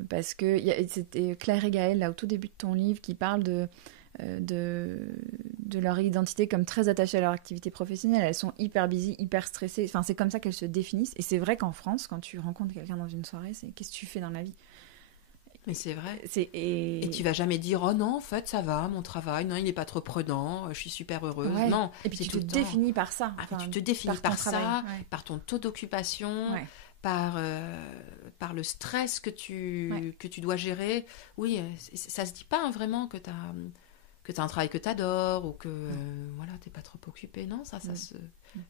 Parce que c'était Claire et Gaël, là, au tout début de ton livre, qui parlent de leur identité comme très attachées à leur activité professionnelle. Elles sont hyper busy, hyper stressées. Enfin, c'est comme ça qu'elles se définissent. Et c'est vrai qu'en France, quand tu rencontres quelqu'un dans une soirée, c'est « qu'est-ce que tu fais dans la vie ?» Mais c'est vrai. Et tu vas jamais dire « oh non, en fait, ça va, mon travail, non, il n'est pas trop prenant, je suis super heureuse. » Non. Et puis tu te définis par ça. Tu te définis par ça, par ton taux d'occupation, par le stress que tu dois gérer. Oui, ça se dit pas vraiment que tu as un travail que tu adores ou que voilà, t'es pas trop occupé. Non, ça se...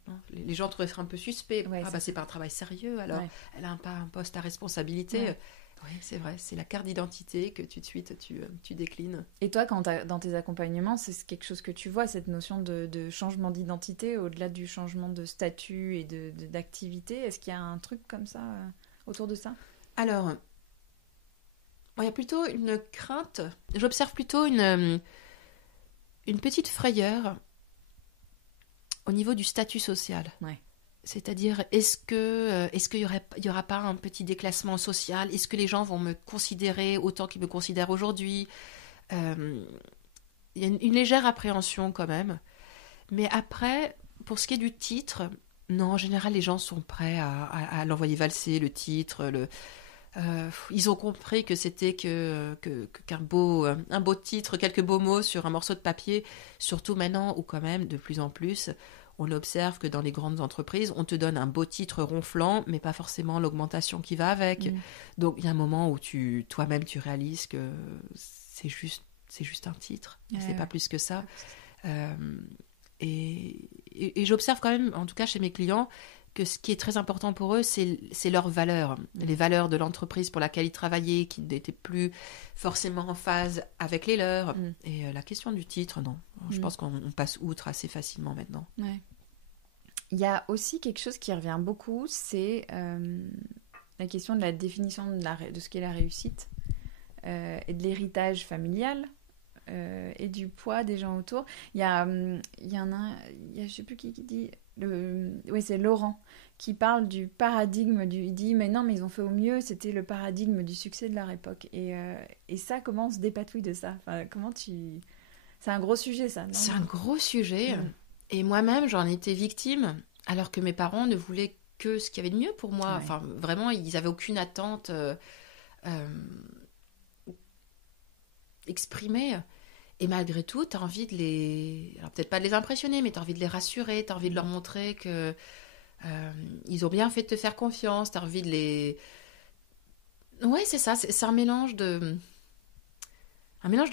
Non. Les gens trouvent ça un peu suspect. C'est pas un travail sérieux, alors elle a pas un poste à responsabilité. Oui, c'est vrai, c'est la carte d'identité que tout de suite tu déclines. Et toi, dans tes accompagnements, c'est quelque chose que tu vois, cette notion de changement d'identité, au-delà du changement de statut et d'activité. Est-ce qu'il y a un truc comme ça autour de ça ? Alors, il y a plutôt une crainte. J'observe plutôt une petite frayeur au niveau du statut social. C'est-à-dire, est-ce qu'il y aura pas un petit déclassement social ? Est-ce que les gens vont me considérer autant qu'ils me considèrent aujourd'hui ? Il y a une légère appréhension quand même. Mais après, pour ce qui est du titre, non, en général, les gens sont prêts à l'envoyer valser, le titre, ils ont compris que c'était qu'un beau titre, quelques beaux mots sur un morceau de papier, surtout maintenant où quand même, de plus en plus, on observe que dans les grandes entreprises, on te donne un beau titre ronflant, mais pas forcément l'augmentation qui va avec. Donc il y a un moment où toi-même tu réalises que c'est juste un titre, c'est pas plus que ça. Et j'observe quand même, en tout cas chez mes clients, que ce qui est très important pour eux, c'est leurs valeurs, les valeurs de l'entreprise pour laquelle ils travaillaient, qui n'étaient plus forcément en phase avec les leurs. Et la question du titre, non. Je pense qu'on passe outre assez facilement maintenant. Il y a aussi quelque chose qui revient beaucoup, c'est la question de la définition de ce qu'est la réussite et de l'héritage familial et du poids des gens autour. Il y en a, je sais plus qui dit, c'est Laurent qui parle du paradigme, il dit mais non mais ils ont fait au mieux, c'était le paradigme du succès de leur époque. Et ça, comment on se dépatouille de ça? Enfin, c'est un gros sujet ça, non? C'est un gros sujet. Et moi-même, j'en étais victime, alors que mes parents ne voulaient que ce qu'il y avait de mieux pour moi. Ouais. Enfin, vraiment, ils n'avaient aucune attente exprimée. Et malgré tout, tu as envie de les... Alors, peut-être pas de les impressionner, mais tu as envie de les rassurer, tu as envie de leur montrer que ils ont bien fait de te faire confiance, tu as envie de les... Ouais, c'est ça, c'est un mélange de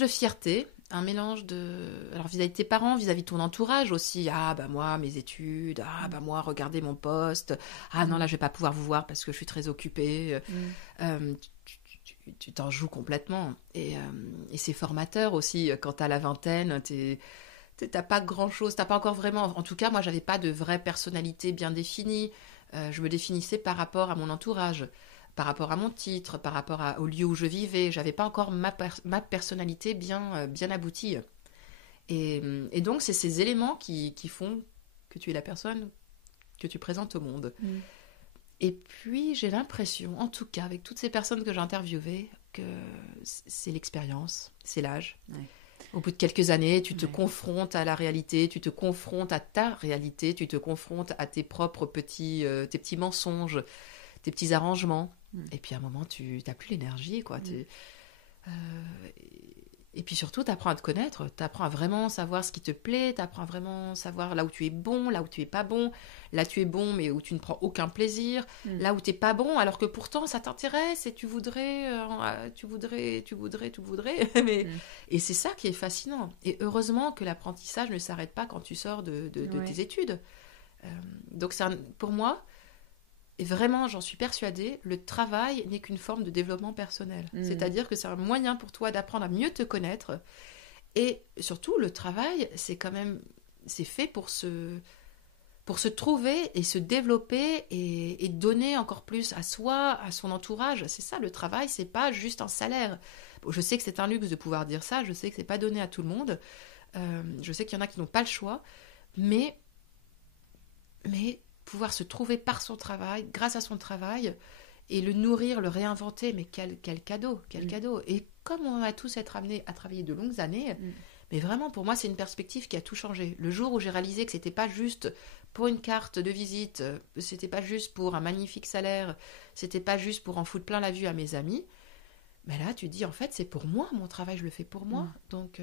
fierté, un mélange de... Alors, vis-à-vis de tes parents, vis-à-vis de ton entourage aussi. Ah, bah moi, mes études. Ah, bah moi, regardez mon poste. Ah non, là, je vais pas pouvoir vous voir parce que je suis très occupée. Tu t'en joues complètement. Et c'est formateur aussi. Quand t'as la vingtaine, t'as pas grand-chose. T'as pas encore vraiment... En tout cas, moi, j'avais pas de vraie personnalité bien définie. Je me définissais par rapport à mon entourage, par rapport à mon titre, par rapport au lieu où je vivais. J'avais pas encore ma personnalité bien aboutie. Et donc, c'est ces éléments qui font que tu es la personne que tu présentes au monde. Et puis, j'ai l'impression, en tout cas, avec toutes ces personnes que j'ai interviewées, que c'est l'expérience, c'est l'âge. Ouais. Au bout de quelques années, tu te confrontes à la réalité, tu te confrontes à ta réalité, tu te confrontes à tes propres petits mensonges, tes petits arrangements. Et puis à un moment, tu n'as plus l'énergie, quoi. Et puis surtout, tu apprends à te connaître, tu apprends à vraiment savoir ce qui te plaît, tu apprends à vraiment savoir là où tu es bon, là où tu es pas bon, là tu es bon mais où tu ne prends aucun plaisir, là où tu n'es pas bon alors que pourtant ça t'intéresse et tu voudrais, mais... Et c'est ça qui est fascinant. Et heureusement que l'apprentissage ne s'arrête pas quand tu sors de tes études. Donc pour moi... Et vraiment, j'en suis persuadée, le travail n'est qu'une forme de développement personnel. C'est-à-dire que c'est un moyen pour toi d'apprendre à mieux te connaître. Et surtout, le travail, c'est fait pour se trouver et se développer et donner encore plus à soi, à son entourage. C'est ça, le travail, c'est pas juste un salaire. Bon, je sais que c'est un luxe de pouvoir dire ça, je sais que c'est pas donné à tout le monde. Je sais qu'il y en a qui n'ont pas le choix. Mais pouvoir se trouver par son travail, grâce à son travail, et le nourrir, le réinventer, mais quel cadeau, quel cadeau. Et comme on va tous être amenés à travailler de longues années, mais vraiment pour moi c'est une perspective qui a tout changé. Le jour où j'ai réalisé que c'était pas juste pour une carte de visite, c'était pas juste pour un magnifique salaire, c'était pas juste pour en foutre plein la vue à mes amis, mais là tu te dis en fait c'est pour moi, mon travail je le fais pour moi, donc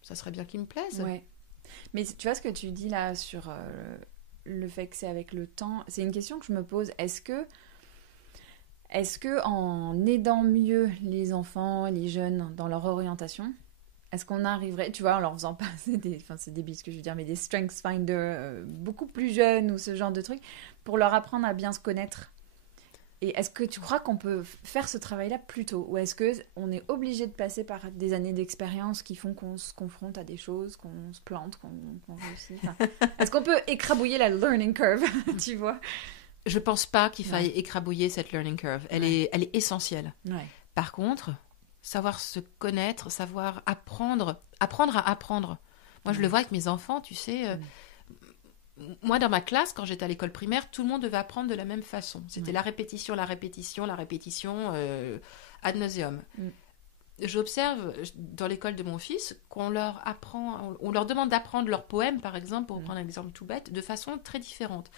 ça serait bien qu'il me plaise. Ouais. Mais tu vois ce que tu dis là sur... le fait que c'est avec le temps, c'est une question que je me pose. Est-ce que en aidant mieux les enfants, les jeunes dans leur orientation, est-ce qu'on arriverait, tu vois, en leur faisant passer c'est débile ce que je veux dire, mais des strengths finder beaucoup plus jeunes ou ce genre de trucs, pour leur apprendre à bien se connaître? Et est-ce que tu crois qu'on peut faire ce travail-là plus tôt? Ou est-ce qu'on est obligé de passer par des années d'expérience qui font qu'on se confronte à des choses, qu'on se plante, qu'on réussit? Est-ce qu'on peut écrabouiller la learning curve, tu vois? Je pense pas qu'il faille écrabouiller cette learning curve. Elle est essentielle. Ouais. Par contre, savoir se connaître, savoir apprendre à apprendre. Moi, je le vois avec mes enfants, tu sais... Moi, dans ma classe, quand j'étais à l'école primaire, tout le monde devait apprendre de la même façon. C'était la répétition, ad nauseum. J'observe dans l'école de mon fils qu'on leur demande d'apprendre leur poème, par exemple, pour prendre un exemple tout bête, de façon très différente.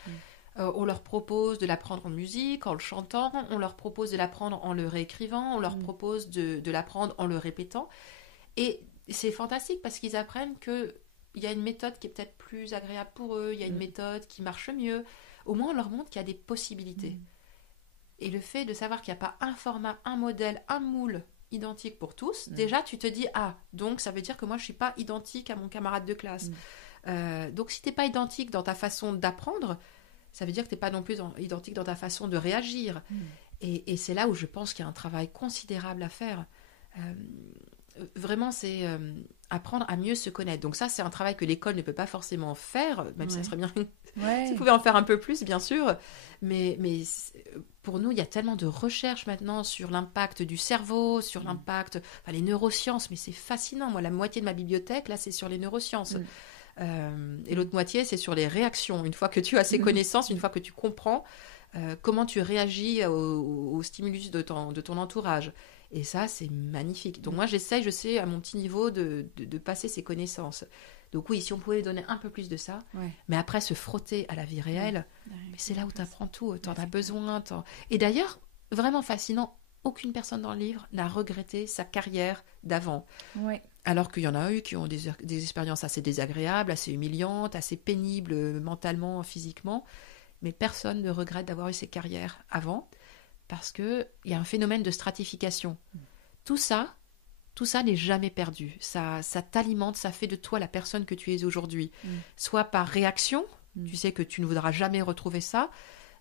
On leur propose de l'apprendre en musique, en le chantant, on leur propose de l'apprendre en le réécrivant, on leur propose de l'apprendre en le répétant. Et c'est fantastique parce qu'ils apprennent que il y a une méthode qui est peut-être plus agréable pour eux, il y a une méthode qui marche mieux. Au moins, on leur montre qu'il y a des possibilités. Et le fait de savoir qu'il n'y a pas un format, un modèle, un moule identique pour tous, déjà, tu te dis, donc ça veut dire que moi, je ne suis pas identique à mon camarade de classe. Donc, si tu n'es pas identique dans ta façon d'apprendre, ça veut dire que tu n'es pas non plus identique dans ta façon de réagir. Et c'est là où je pense qu'il y a un travail considérable à faire. Vraiment, c'est apprendre à mieux se connaître. Donc ça, c'est un travail que l'école ne peut pas forcément faire, même si ça serait bien si vous pouvez en faire un peu plus, bien sûr. Mais pour nous, il y a tellement de recherches maintenant sur l'impact du cerveau, sur l'impact, les neurosciences, mais c'est fascinant. Moi, la moitié de ma bibliothèque, là, c'est sur les neurosciences. Et l'autre moitié, c'est sur les réactions. Une fois que tu as ces connaissances, une fois que tu comprends comment tu réagis au stimulus de ton entourage. Et ça, c'est magnifique. Donc moi, j'essaye, je sais, à mon petit niveau, de passer ces connaissances. Donc oui, si on pouvait donner un peu plus de ça, mais après se frotter à la vie réelle, mais c'est là où tu apprends tout, tu en as besoin. Et d'ailleurs, vraiment fascinant, aucune personne dans le livre n'a regretté sa carrière d'avant. Alors qu'il y en a eu qui ont des expériences assez désagréables, assez humiliantes, assez pénibles mentalement, physiquement, mais personne ne regrette d'avoir eu ces carrières avant, parce qu'il y a un phénomène de stratification. Tout ça n'est jamais perdu. Ça t'alimente, ça fait de toi la personne que tu es aujourd'hui. Soit par réaction, tu sais que tu ne voudras jamais retrouver ça,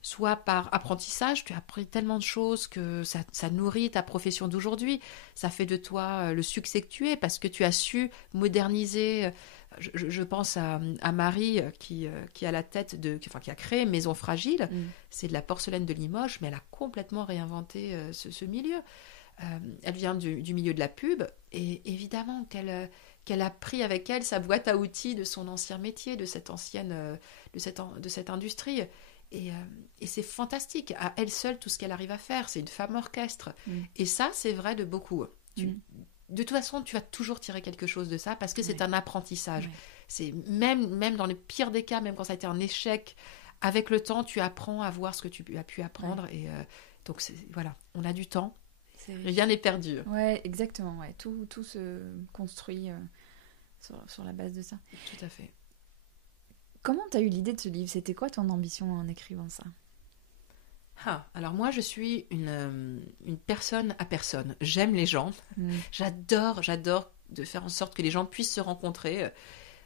soit par apprentissage, tu as appris tellement de choses que ça nourrit ta profession d'aujourd'hui. Ça fait de toi le succès que tu es, parce que tu as su moderniser. Je pense à Marie qui a la tête qui a créé Maison Fragile. C'est de la porcelaine de Limoges, mais elle a complètement réinventé ce milieu. Elle vient du milieu de la pub, et évidemment qu'elle a pris avec elle sa boîte à outils de son ancien métier, de cette industrie. Et c'est fantastique, à elle seule, tout ce qu'elle arrive à faire. C'est une femme orchestre. Et ça, c'est vrai de beaucoup. De toute façon, tu vas toujours tirer quelque chose de ça, parce que c'est un apprentissage. C'est même dans le pire des cas, même quand ça a été un échec, avec le temps, tu apprends à voir ce que tu as pu apprendre. Et donc, voilà, on a du temps. Rien n'est perdu. Ouais, exactement. Ouais. Tout se construit sur la base de ça. Tout à fait. Comment tu as eu l'idée de ce livre ? C'était quoi ton ambition en écrivant ça ? Alors moi, je suis une personne à personne. J'aime les gens. J'adore de faire en sorte que les gens puissent se rencontrer.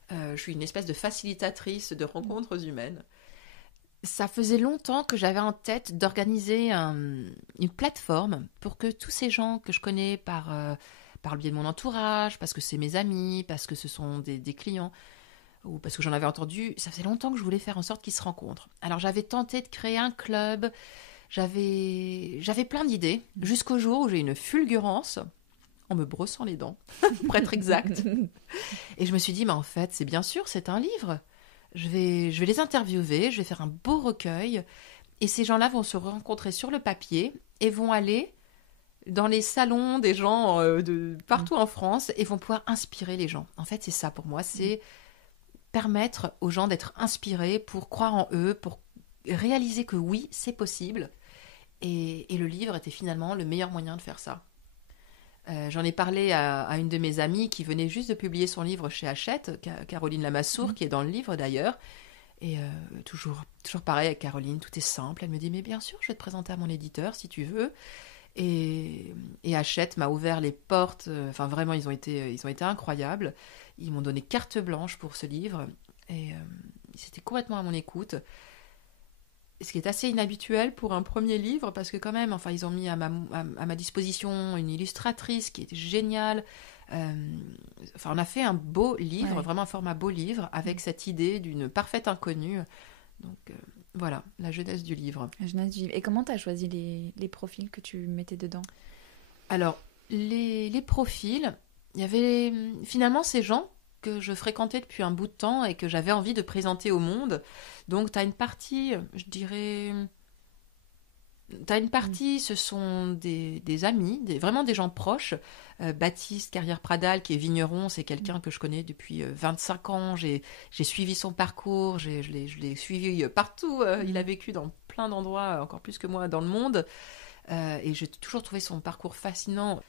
Je suis une espèce de facilitatrice de rencontres humaines. Ça faisait longtemps que j'avais en tête d'organiser une plateforme pour que tous ces gens que je connais par le biais de mon entourage, parce que c'est mes amis, parce que ce sont des clients, ou parce que j'en avais entendu, ça faisait longtemps que je voulais faire en sorte qu'ils se rencontrent. Alors j'avais tenté de créer un club, j'avais plein d'idées, jusqu'au jour où j'ai une fulgurance, en me brossant les dents, pour être exact. Et je me suis dit, mais en fait, c'est bien sûr, c'est un livre. Je vais les interviewer, je vais faire un beau recueil, et ces gens-là vont se rencontrer sur le papier et vont aller dans les salons des gens de partout en France et vont pouvoir inspirer les gens. En fait, c'est ça pour moi, c'est permettre aux gens d'être inspirés pour croire en eux, pour réaliser que oui, c'est possible. Et le livre était finalement le meilleur moyen de faire ça. J'en ai parlé à une de mes amies qui venait juste de publier son livre chez Hachette, Caroline Lamassoure, qui est dans le livre d'ailleurs. Et toujours pareil avec Caroline, tout est simple. Elle me dit, mais bien sûr, je vais te présenter à mon éditeur si tu veux. Et Hachette m'a ouvert les portes. Enfin, vraiment, ils ont été incroyables. Ils m'ont donné carte blanche pour ce livre. Et c'était complètement à mon écoute. Ce qui est assez inhabituel pour un premier livre, parce que quand même, enfin, ils ont mis à ma disposition une illustratrice qui était géniale. On a fait un beau livre, vraiment un format beau livre, avec cette idée d'une parfaite inconnue. Donc voilà, la jeunesse du livre. La jeunesse du livre. Et comment tu as choisi les profils que tu mettais dedans ? Alors, les profils, il y avait finalement ces gens que je fréquentais depuis un bout de temps et que j'avais envie de présenter au monde. Donc, tu as une partie, je dirais... ce sont des amis, vraiment des gens proches. Baptiste Carrière-Pradal, qui est vigneron, c'est quelqu'un que je connais depuis 25 ans. J'ai suivi son parcours, je l'ai suivi partout. Il a vécu dans plein d'endroits, encore plus que moi, dans le monde. Et j'ai toujours trouvé son parcours fascinant.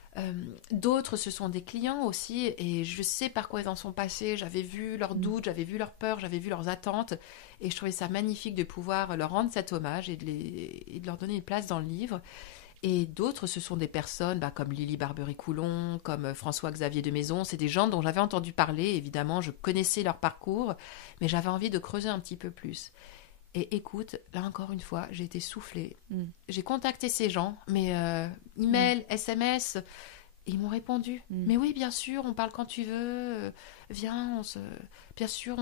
D'autres, ce sont des clients aussi, et je sais par quoi ils en sont passés. J'avais vu leurs doutes, j'avais vu leurs peurs, j'avais vu leurs attentes, et je trouvais ça magnifique de pouvoir leur rendre cet hommage et de leur donner une place dans le livre. Et d'autres, ce sont des personnes comme Lily Barbery-Coulon, comme François-Xavier de Maison. C'est des gens dont j'avais entendu parler, évidemment, je connaissais leur parcours, mais j'avais envie de creuser un petit peu plus. Et écoute, là encore une fois, j'ai été soufflée. J'ai contacté ces gens, mais email, SMS, Et ils m'ont répondu, mais oui, bien sûr, on parle quand tu veux, viens, bien sûr,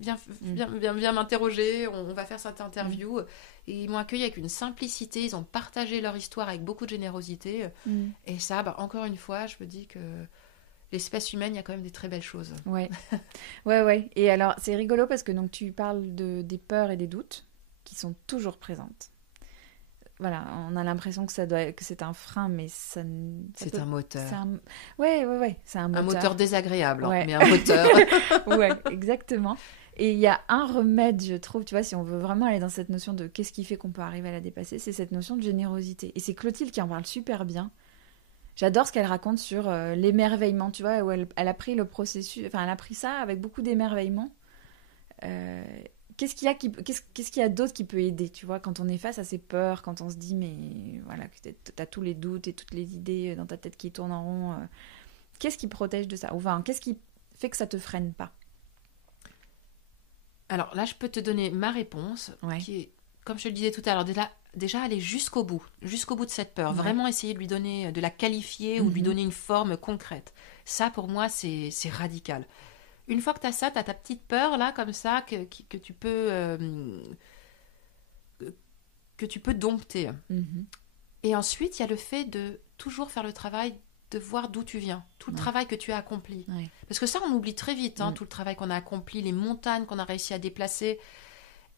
viens m'interroger, on va faire cette interview. Et ils m'ont accueilli avec une simplicité, ils ont partagé leur histoire avec beaucoup de générosité. Et ça, encore une fois, je me dis que l'espèce humaine, il y a quand même des très belles choses. Ouais. Ouais. Et alors, c'est rigolo parce que donc, tu parles des peurs et des doutes qui sont toujours présentes. Voilà, on a l'impression que c'est un frein, mais c'est un moteur. Ouais, c'est un moteur. Un moteur désagréable, mais un moteur. Ouais, exactement. Et il y a un remède, je trouve, tu vois, si on veut vraiment aller dans cette notion de qu'est-ce qui fait qu'on peut arriver à la dépasser, c'est cette notion de générosité. Et c'est Clotilde qui en parle super bien. J'adore ce qu'elle raconte sur l'émerveillement, tu vois, où elle a pris le processus, enfin, elle a pris ça avec beaucoup d'émerveillement. Qu'est-ce qu'il y a d'autre qui peut aider, tu vois, quand on est face à ces peurs, quand on se dit, mais voilà, que t'as tous les doutes et toutes les idées dans ta tête qui tournent en rond. Qu'est-ce qui protège de ça? Enfin, qu'est-ce qui fait que ça te freine pas? Alors là, je peux te donner ma réponse, qui est, comme je te le disais tout à l'heure, déjà aller jusqu'au bout de cette peur, vraiment essayer de lui donner, de la qualifier ou de lui donner une forme concrète. Ça, pour moi, c'est radical. Une fois que tu as ça, tu as ta petite peur, là, comme ça, que tu peux dompter. Et ensuite, il y a le fait de toujours faire le travail de voir d'où tu viens, tout le travail que tu as accompli. Parce que ça, on oublie très vite, tout le travail qu'on a accompli, les montagnes qu'on a réussi à déplacer.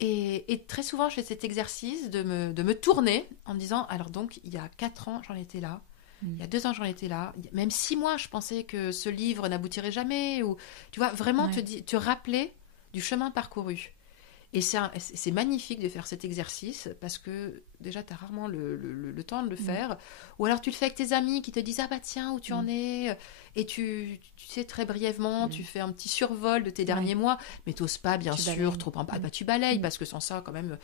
Et très souvent, je fais cet exercice de me tourner en me disant, alors donc, il y a 4 ans, j'en étais là. Il y a 2 ans, j'en étais là. Même 6 mois, je pensais que ce livre n'aboutirait jamais. Ou, tu vois, vraiment te rappeler du chemin parcouru. Et c'est magnifique de faire cet exercice parce que déjà, tu as rarement le temps de le faire. Ou alors, tu le fais avec tes amis qui te disent « Ah bah tiens, où tu en es ?» Et tu sais, très brièvement, tu fais un petit survol de tes derniers mois. Mais tu n'oses pas, bien sûr, trop en... Ah bah tu balayes parce que sans ça, quand même...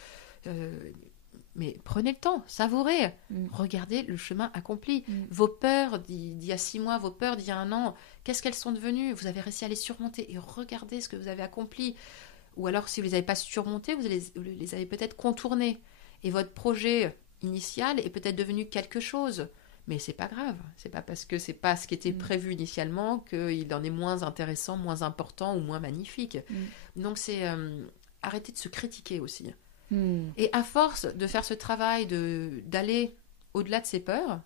Mais prenez le temps, savourez, regardez le chemin accompli. Vos peurs d'il y a 6 mois, vos peurs d'il y a 1 an, qu'est-ce qu'elles sont devenues? Vous avez réussi à les surmonter et regardez ce que vous avez accompli. Ou alors, si vous ne les avez pas surmontées, vous les avez peut-être contournées. Et votre projet initial est peut-être devenu quelque chose. Mais c'est pas grave. C'est pas parce que c'est pas ce qui était prévu initialement qu'il en est moins intéressant, moins important ou moins magnifique. Donc, c'est arrêter de se critiquer aussi. Et à force de faire ce travail d'aller au-delà de ses peurs,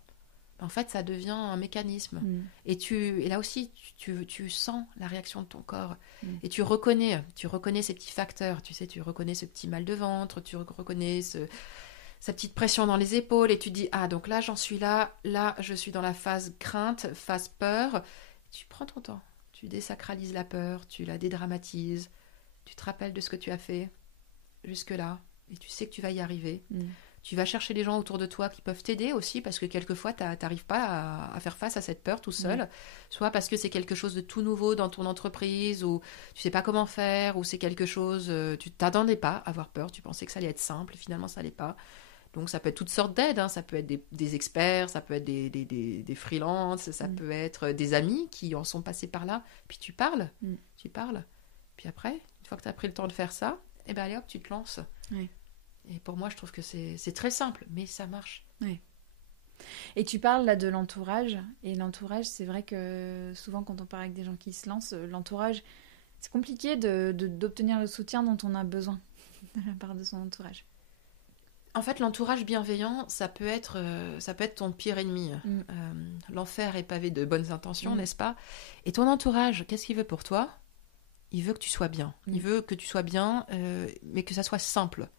en fait, ça devient un mécanisme. Et là aussi, tu sens la réaction de ton corps. Et tu reconnais ces petits facteurs. Tu sais, tu reconnais ce petit mal de ventre, tu reconnais sa petite pression dans les épaules. Et tu dis, ah, donc là, j'en suis là. Là, je suis dans la phase crainte, phase peur. Tu prends ton temps. Tu désacralises la peur, tu la dédramatises. Tu te rappelles de ce que tu as fait jusque-là. Et tu sais que tu vas y arriver. Tu vas chercher les gens autour de toi qui peuvent t'aider aussi, parce que quelquefois, tu n'arrives pas à faire face à cette peur tout seul. Soit parce que c'est quelque chose de tout nouveau dans ton entreprise, ou tu ne sais pas comment faire, ou c'est quelque chose... tu ne t'attendais pas à avoir peur, tu pensais que ça allait être simple, et finalement, ça n'allait pas. Donc, ça peut être toutes sortes d'aides. Ça peut être des experts, ça peut être des freelances, ça peut être des amis qui en sont passés par là. Puis tu parles. Puis après, une fois que tu as pris le temps de faire ça, et ben allez hop, tu te lances. Et pour moi, je trouve que c'est très simple, mais ça marche. Et tu parles là de l'entourage. Et l'entourage, c'est vrai que souvent, quand on parle avec des gens qui se lancent, l'entourage, c'est compliqué d'obtenir le soutien dont on a besoin de la part de son entourage. En fait, l'entourage bienveillant, ça peut être ton pire ennemi. L'enfer est pavé de bonnes intentions, n'est-ce pas? Et ton entourage, qu'est-ce qu'il veut pour toi? Il veut que tu sois bien. Il veut que tu sois bien, mais que ça soit simple.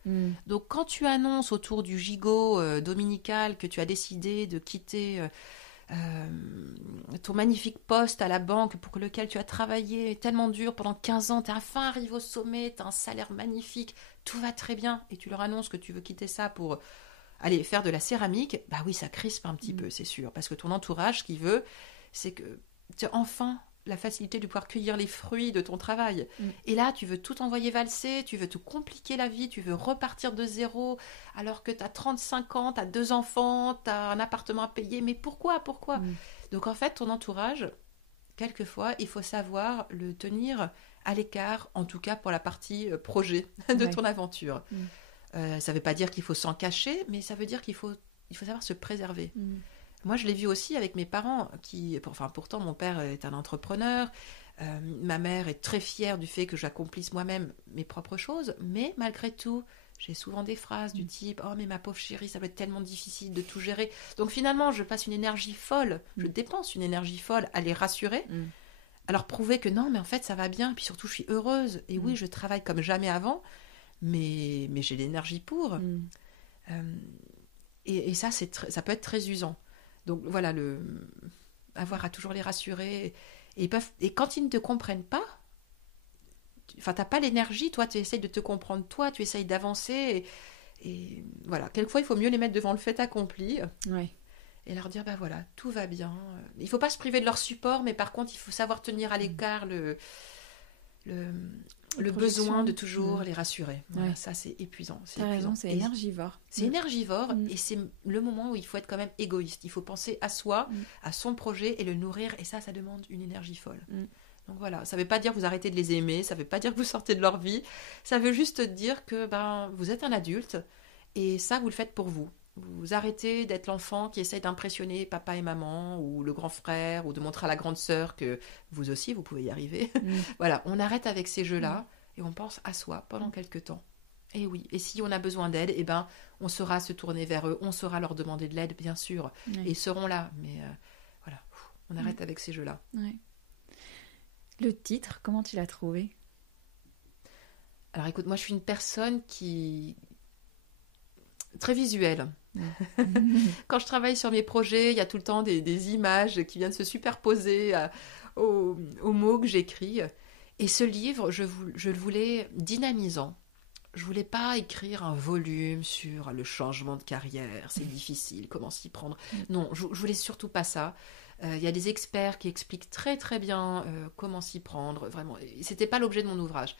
Donc, quand tu annonces autour du gigot dominical que tu as décidé de quitter ton magnifique poste à la banque pour lequel tu as travaillé tellement dur pendant 15 ans, tu es enfin arrivé au sommet, tu as un salaire magnifique, tout va très bien, et tu leur annonces que tu veux quitter ça pour aller faire de la céramique, bah oui, ça crispe un petit peu, c'est sûr. Parce que ton entourage, ce qu'il veut, c'est que tu as enfin la facilité de pouvoir cueillir les fruits de ton travail. Et là, tu veux tout envoyer valser, tu veux te compliquer la vie, tu veux repartir de zéro, alors que tu as 35 ans, tu as 2 enfants, tu as un appartement à payer. Mais pourquoi Donc en fait, ton entourage, quelquefois, il faut savoir le tenir à l'écart, en tout cas pour la partie projet de ton aventure. Ça ne veut pas dire qu'il faut s'en cacher, mais ça veut dire qu'il faut savoir se préserver. Moi, je l'ai vu aussi avec mes parents, pourtant mon père est un entrepreneur, ma mère est très fière du fait que j'accomplisse moi-même mes propres choses, mais malgré tout, j'ai souvent des phrases du type « Oh, mais ma pauvre chérie, ça va être tellement difficile de tout gérer. » Donc finalement, je passe une énergie folle, je dépense une énergie folle à les rassurer, à leur prouver que non, mais en fait, ça va bien, puis surtout, je suis heureuse. Et oui, je travaille comme jamais avant, mais j'ai l'énergie pour. Et ça, ça peut être très usant. Donc voilà, avoir à toujours les rassurer. Et quand ils ne te comprennent pas, t'as pas l'énergie, toi, tu essayes de te comprendre, toi, tu essayes d'avancer. Et voilà, quelquefois, il faut mieux les mettre devant le fait accompli. Ouais. Et leur dire, voilà, tout va bien. Il ne faut pas se priver de leur support, mais par contre, il faut savoir tenir à l'écart le besoin de toujours les rassurer. Voilà, ça, c'est épuisant. T'as raison, c'est énergivore. C'est énergivore et c'est le moment où il faut être quand même égoïste. Il faut penser à soi, à son projet et le nourrir. Et ça demande une énergie folle. Donc voilà, ça ne veut pas dire que vous arrêtez de les aimer, ça ne veut pas dire que vous sortez de leur vie. Ça veut juste dire que vous êtes un adulte et ça, vous le faites pour vous. Vous arrêtez d'être l'enfant qui essaye d'impressionner papa et maman ou le grand frère ou de montrer à la grande sœur que vous aussi, vous pouvez y arriver. Voilà, on arrête avec ces jeux-là et on pense à soi pendant quelques temps. Et oui, et si on a besoin d'aide, on saura se tourner vers eux, on saura leur demander de l'aide, bien sûr. Et ils seront là, mais voilà, on arrête avec ces jeux-là. Ouais. Le titre, comment tu l'as trouvé ? Alors écoute, moi je suis une personne très visuelle. Quand je travaille sur mes projets, il y a tout le temps des images qui viennent se superposer aux mots que j'écris. Et ce livre, je le voulais dynamisant. Je voulais pas écrire un volume sur le changement de carrière, c'est difficile, comment s'y prendre. Non, je voulais surtout pas ça. Il y a des experts qui expliquent très très bien comment s'y prendre. Vraiment, c'était pas l'objet de mon ouvrage.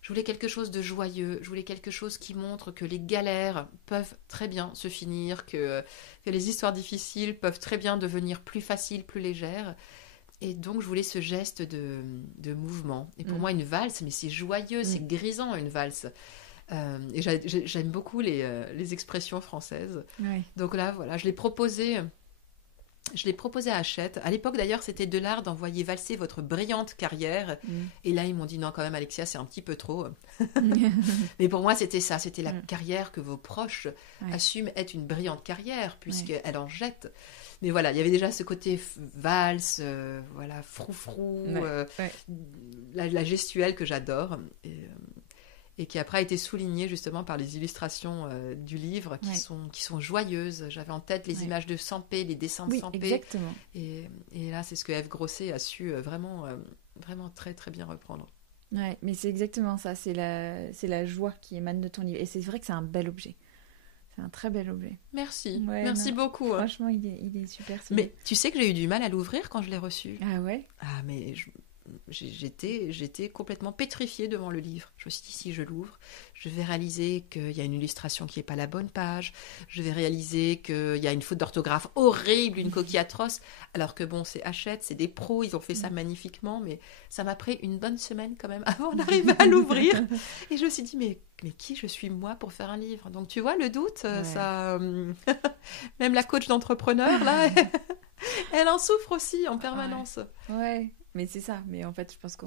Je voulais quelque chose de joyeux, je voulais quelque chose qui montre que les galères peuvent très bien se finir, que les histoires difficiles peuvent très bien devenir plus faciles, plus légères. Et donc, je voulais ce geste de mouvement. Et pour moi, une valse, mais c'est joyeux, c'est grisant, une valse. Et j'aime beaucoup les expressions françaises. Ouais. Donc là, voilà, je l'ai proposé à Hachette. À l'époque, d'ailleurs, c'était de l'art d'envoyer valser votre brillante carrière. Et là, ils m'ont dit, non, quand même, Alexia, c'est un petit peu trop. Mais pour moi, c'était ça. C'était la carrière que vos proches assument être une brillante carrière, puisqu'elle en jette. Mais voilà, il y avait déjà ce côté valse, voilà, froufrou, la gestuelle que j'adore. Et qui après a été soulignée justement par les illustrations du livre qui sont joyeuses. J'avais en tête les images de Sampé, les dessins de Sampé. Exactement. Et là, c'est ce que Ève Grosset a su vraiment très très bien reprendre. Ouais, mais c'est exactement ça. C'est la joie qui émane de ton livre. Et c'est vrai que c'est un bel objet. C'est un très bel objet. Merci. Merci beaucoup. Franchement, il est super. Mais tu sais que j'ai eu du mal à l'ouvrir quand je l'ai reçu. Ah ouais ? Ah, mais j'étais complètement pétrifiée devant le livre. Je me suis dit, si je l'ouvre, je vais réaliser qu'il y a une illustration qui n'est pas la bonne page. Je vais réaliser qu'il y a une faute d'orthographe horrible, une coquille atroce. Alors que bon, c'est Hachette, c'est des pros, ils ont fait ça magnifiquement. Mais ça m'a pris une bonne semaine quand même avant d'arriver à l'ouvrir. Et je me suis dit, mais qui je suis moi pour faire un livre ? Donc tu vois, le doute, ça... Même la coach d'entrepreneur, là, elle en souffre aussi en permanence. Ouais. Mais c'est ça, mais en fait, je pense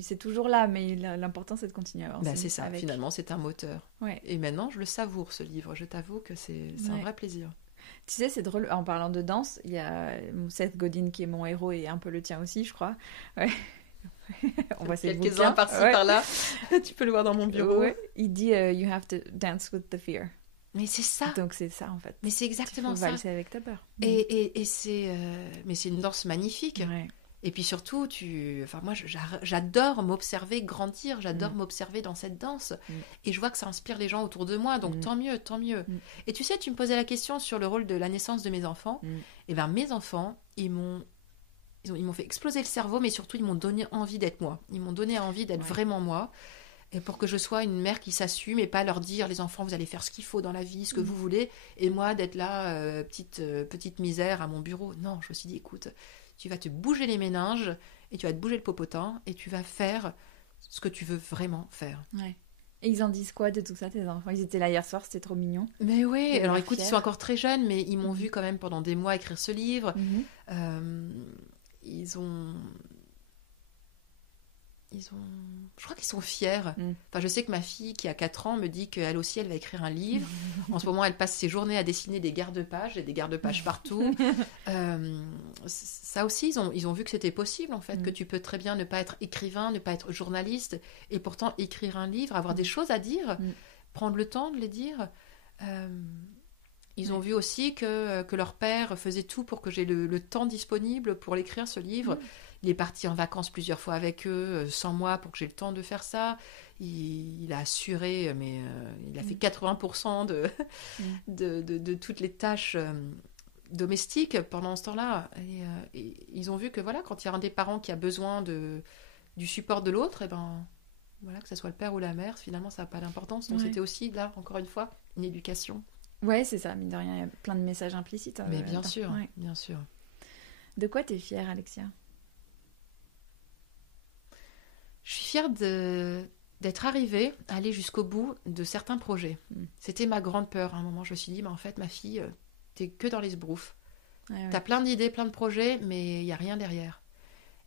c'est toujours là, mais l'important, c'est de continuer à avancer. C'est ça, finalement, c'est un moteur. Ouais. Et maintenant, je le savoure, ce livre. Je t'avoue que c'est un vrai plaisir. Tu sais, c'est drôle, en parlant de danse, il y a Seth Godin qui est mon héros et un peu le tien aussi, je crois. Ouais. On voit quelques-uns par-ci, par-là. Tu peux le voir dans mon bureau. Ouais. Il dit You have to dance with the fear. Mais c'est ça. Donc c'est ça en fait. Mais c'est exactement ça. Il faut valser avec ta peur. Et c'est mais c'est une danse magnifique. Ouais. Et puis surtout, moi, j'adore m'observer grandir, j'adore m'observer dans cette danse. Et je vois que ça inspire les gens autour de moi, donc tant mieux, tant mieux. Et tu sais, tu me posais la question sur le rôle de la naissance de mes enfants. Et bien, mes enfants, ils m'ont fait exploser le cerveau, mais surtout, ils m'ont donné envie d'être moi. Ils m'ont donné envie d'être vraiment moi. Et pour que je sois une mère qui s'assume et pas leur dire, les enfants, vous allez faire ce qu'il faut dans la vie, ce que vous voulez. Et moi, d'être là, petite misère à mon bureau. Non, je me suis dit, écoute... Tu vas te bouger les méninges et tu vas te bouger le popotin et tu vas faire ce que tu veux vraiment faire. Ouais. Et ils en disent quoi de tout ça, tes enfants? Ils étaient là hier soir, c'était trop mignon. Mais oui, Ils alors avaient écoute, ils fiers. sont encore très jeunes, mais ils m'ont vu quand même pendant des mois écrire ce livre. Ils ont... Je crois qu'ils sont fiers. Enfin, je sais que ma fille, qui a 4 ans, me dit qu'elle aussi, elle va écrire un livre. En ce moment, elle passe ses journées à dessiner des garde-pages, et des garde-pages partout. Ça aussi, ils ont vu que c'était possible, en fait, que tu peux très bien ne pas être écrivain, ne pas être journaliste, et pourtant écrire un livre, avoir des choses à dire, prendre le temps de les dire. Ils ont vu aussi que leur père faisait tout pour que j'ai le temps disponible pour l'écrire, ce livre. Il est parti en vacances plusieurs fois avec eux, sans moi, pour que j'ai le temps de faire ça. Il a assuré, mais il a fait 80% de toutes les tâches domestiques pendant ce temps-là. Et ils ont vu que voilà, quand il y a un des parents qui a besoin du support de l'autre, et ben, voilà, que ce soit le père ou la mère, finalement, ça n'a pas d'importance. Donc c'était aussi, là, encore une fois, une éducation. Ouais, c'est ça, mine de rien, il y a plein de messages implicites. Mais bien sûr, ouais. bien sûr. De quoi t'es fière, Alexia? Je suis fière d'être arrivée à aller jusqu'au bout de certains projets. C'était ma grande peur. À un moment, je me suis dit, mais en fait, ma fille, t'es que dans les sbroufs. Ouais. T'as plein d'idées, plein de projets, mais il n'y a rien derrière.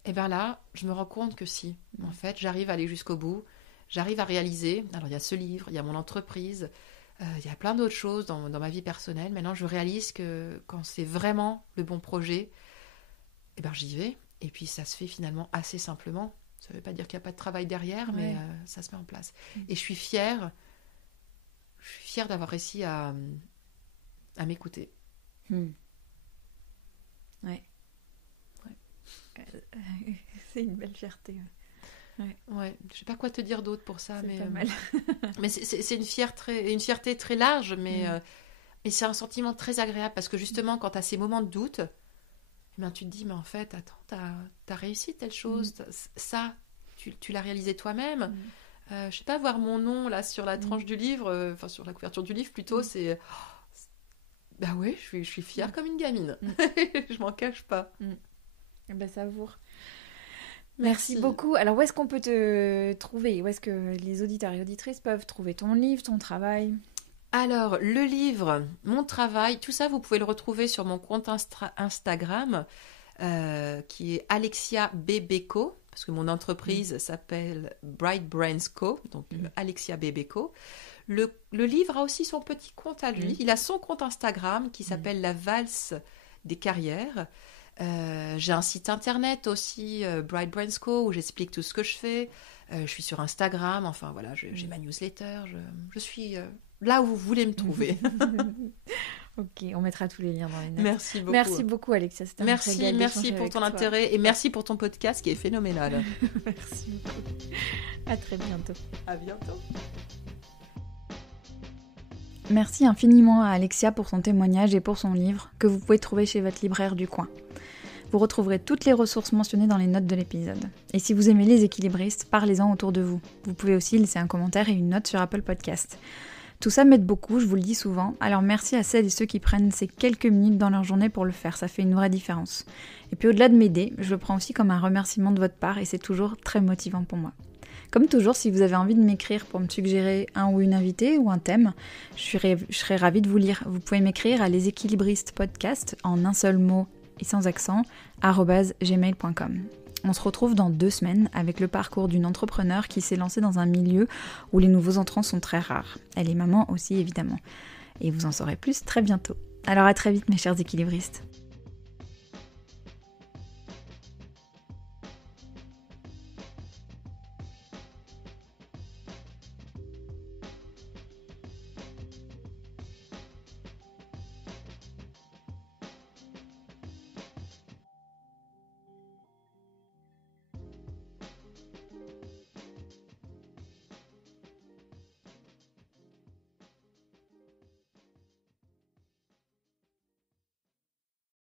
Et bien là, je me rends compte que si. En fait, j'arrive à aller jusqu'au bout. J'arrive à réaliser. Alors, il y a ce livre, il y a mon entreprise, il y a plein d'autres choses dans ma vie personnelle. Maintenant, je réalise que quand c'est vraiment le bon projet, eh ben, j'y vais. Et puis, ça se fait finalement assez simplement. Ça ne veut pas dire qu'il n'y a pas de travail derrière, mais ça se met en place. Et je suis fière d'avoir réussi à m'écouter. Ouais. C'est une belle fierté. Ouais. Je ne sais pas quoi te dire d'autre pour ça. C'est mais pas mal. mais c'est une fierté très large, mais c'est un sentiment très agréable parce que justement, quand tu as ces moments de doute, eh bien, tu te dis, mais en fait, attends, t'as réussi telle chose, ça, tu l'as réalisé toi-même. Je sais pas, voir mon nom là sur la tranche du livre, enfin sur la couverture du livre plutôt, c'est... Bah ouais, je suis fière comme une gamine. Je m'en cache pas. Ben, savoure. Merci beaucoup. Alors, où est-ce qu'on peut te trouver? Où est-ce que les auditeurs et auditrices peuvent trouver ton livre, ton travail? Alors, le livre, mon travail, tout ça, vous pouvez le retrouver sur mon compte Instagram, qui est Alexia Bébéco, parce que mon entreprise s'appelle Bright Brains Co, donc Alexia Bébéco. Le livre a aussi son petit compte à lui. Il a son compte Instagram qui s'appelle La Valse des carrières. J'ai un site internet aussi, Bright Brains Co, où j'explique tout ce que je fais. Je suis sur Instagram, enfin voilà, j'ai ma newsletter. Je suis... là où vous voulez me trouver. Ok, on mettra tous les liens dans les notes. Merci beaucoup. Merci beaucoup, Alexia. C'était un régal Merci pour ton intérêt et merci pour ton podcast qui est phénoménal. Merci beaucoup. À très bientôt. À bientôt. Merci infiniment à Alexia pour son témoignage et pour son livre que vous pouvez trouver chez votre libraire du coin. Vous retrouverez toutes les ressources mentionnées dans les notes de l'épisode. Et si vous aimez les équilibristes, parlez-en autour de vous. Vous pouvez aussi laisser un commentaire et une note sur Apple Podcast. Tout ça m'aide beaucoup, je vous le dis souvent, alors merci à celles et ceux qui prennent ces quelques minutes dans leur journée pour le faire, ça fait une vraie différence. Et puis au-delà de m'aider, je le prends aussi comme un remerciement de votre part et c'est toujours très motivant pour moi. Comme toujours, si vous avez envie de m'écrire pour me suggérer un ou une invitée ou un thème, je serais ravie de vous lire. Vous pouvez m'écrire à leséquilibristepodcast en un seul mot et sans accent, @gmail.com. On se retrouve dans 2 semaines avec le parcours d'une entrepreneure qui s'est lancée dans un milieu où les nouveaux entrants sont très rares. Elle est maman aussi évidemment. Et vous en saurez plus très bientôt. Alors à très vite mes chers équilibristes.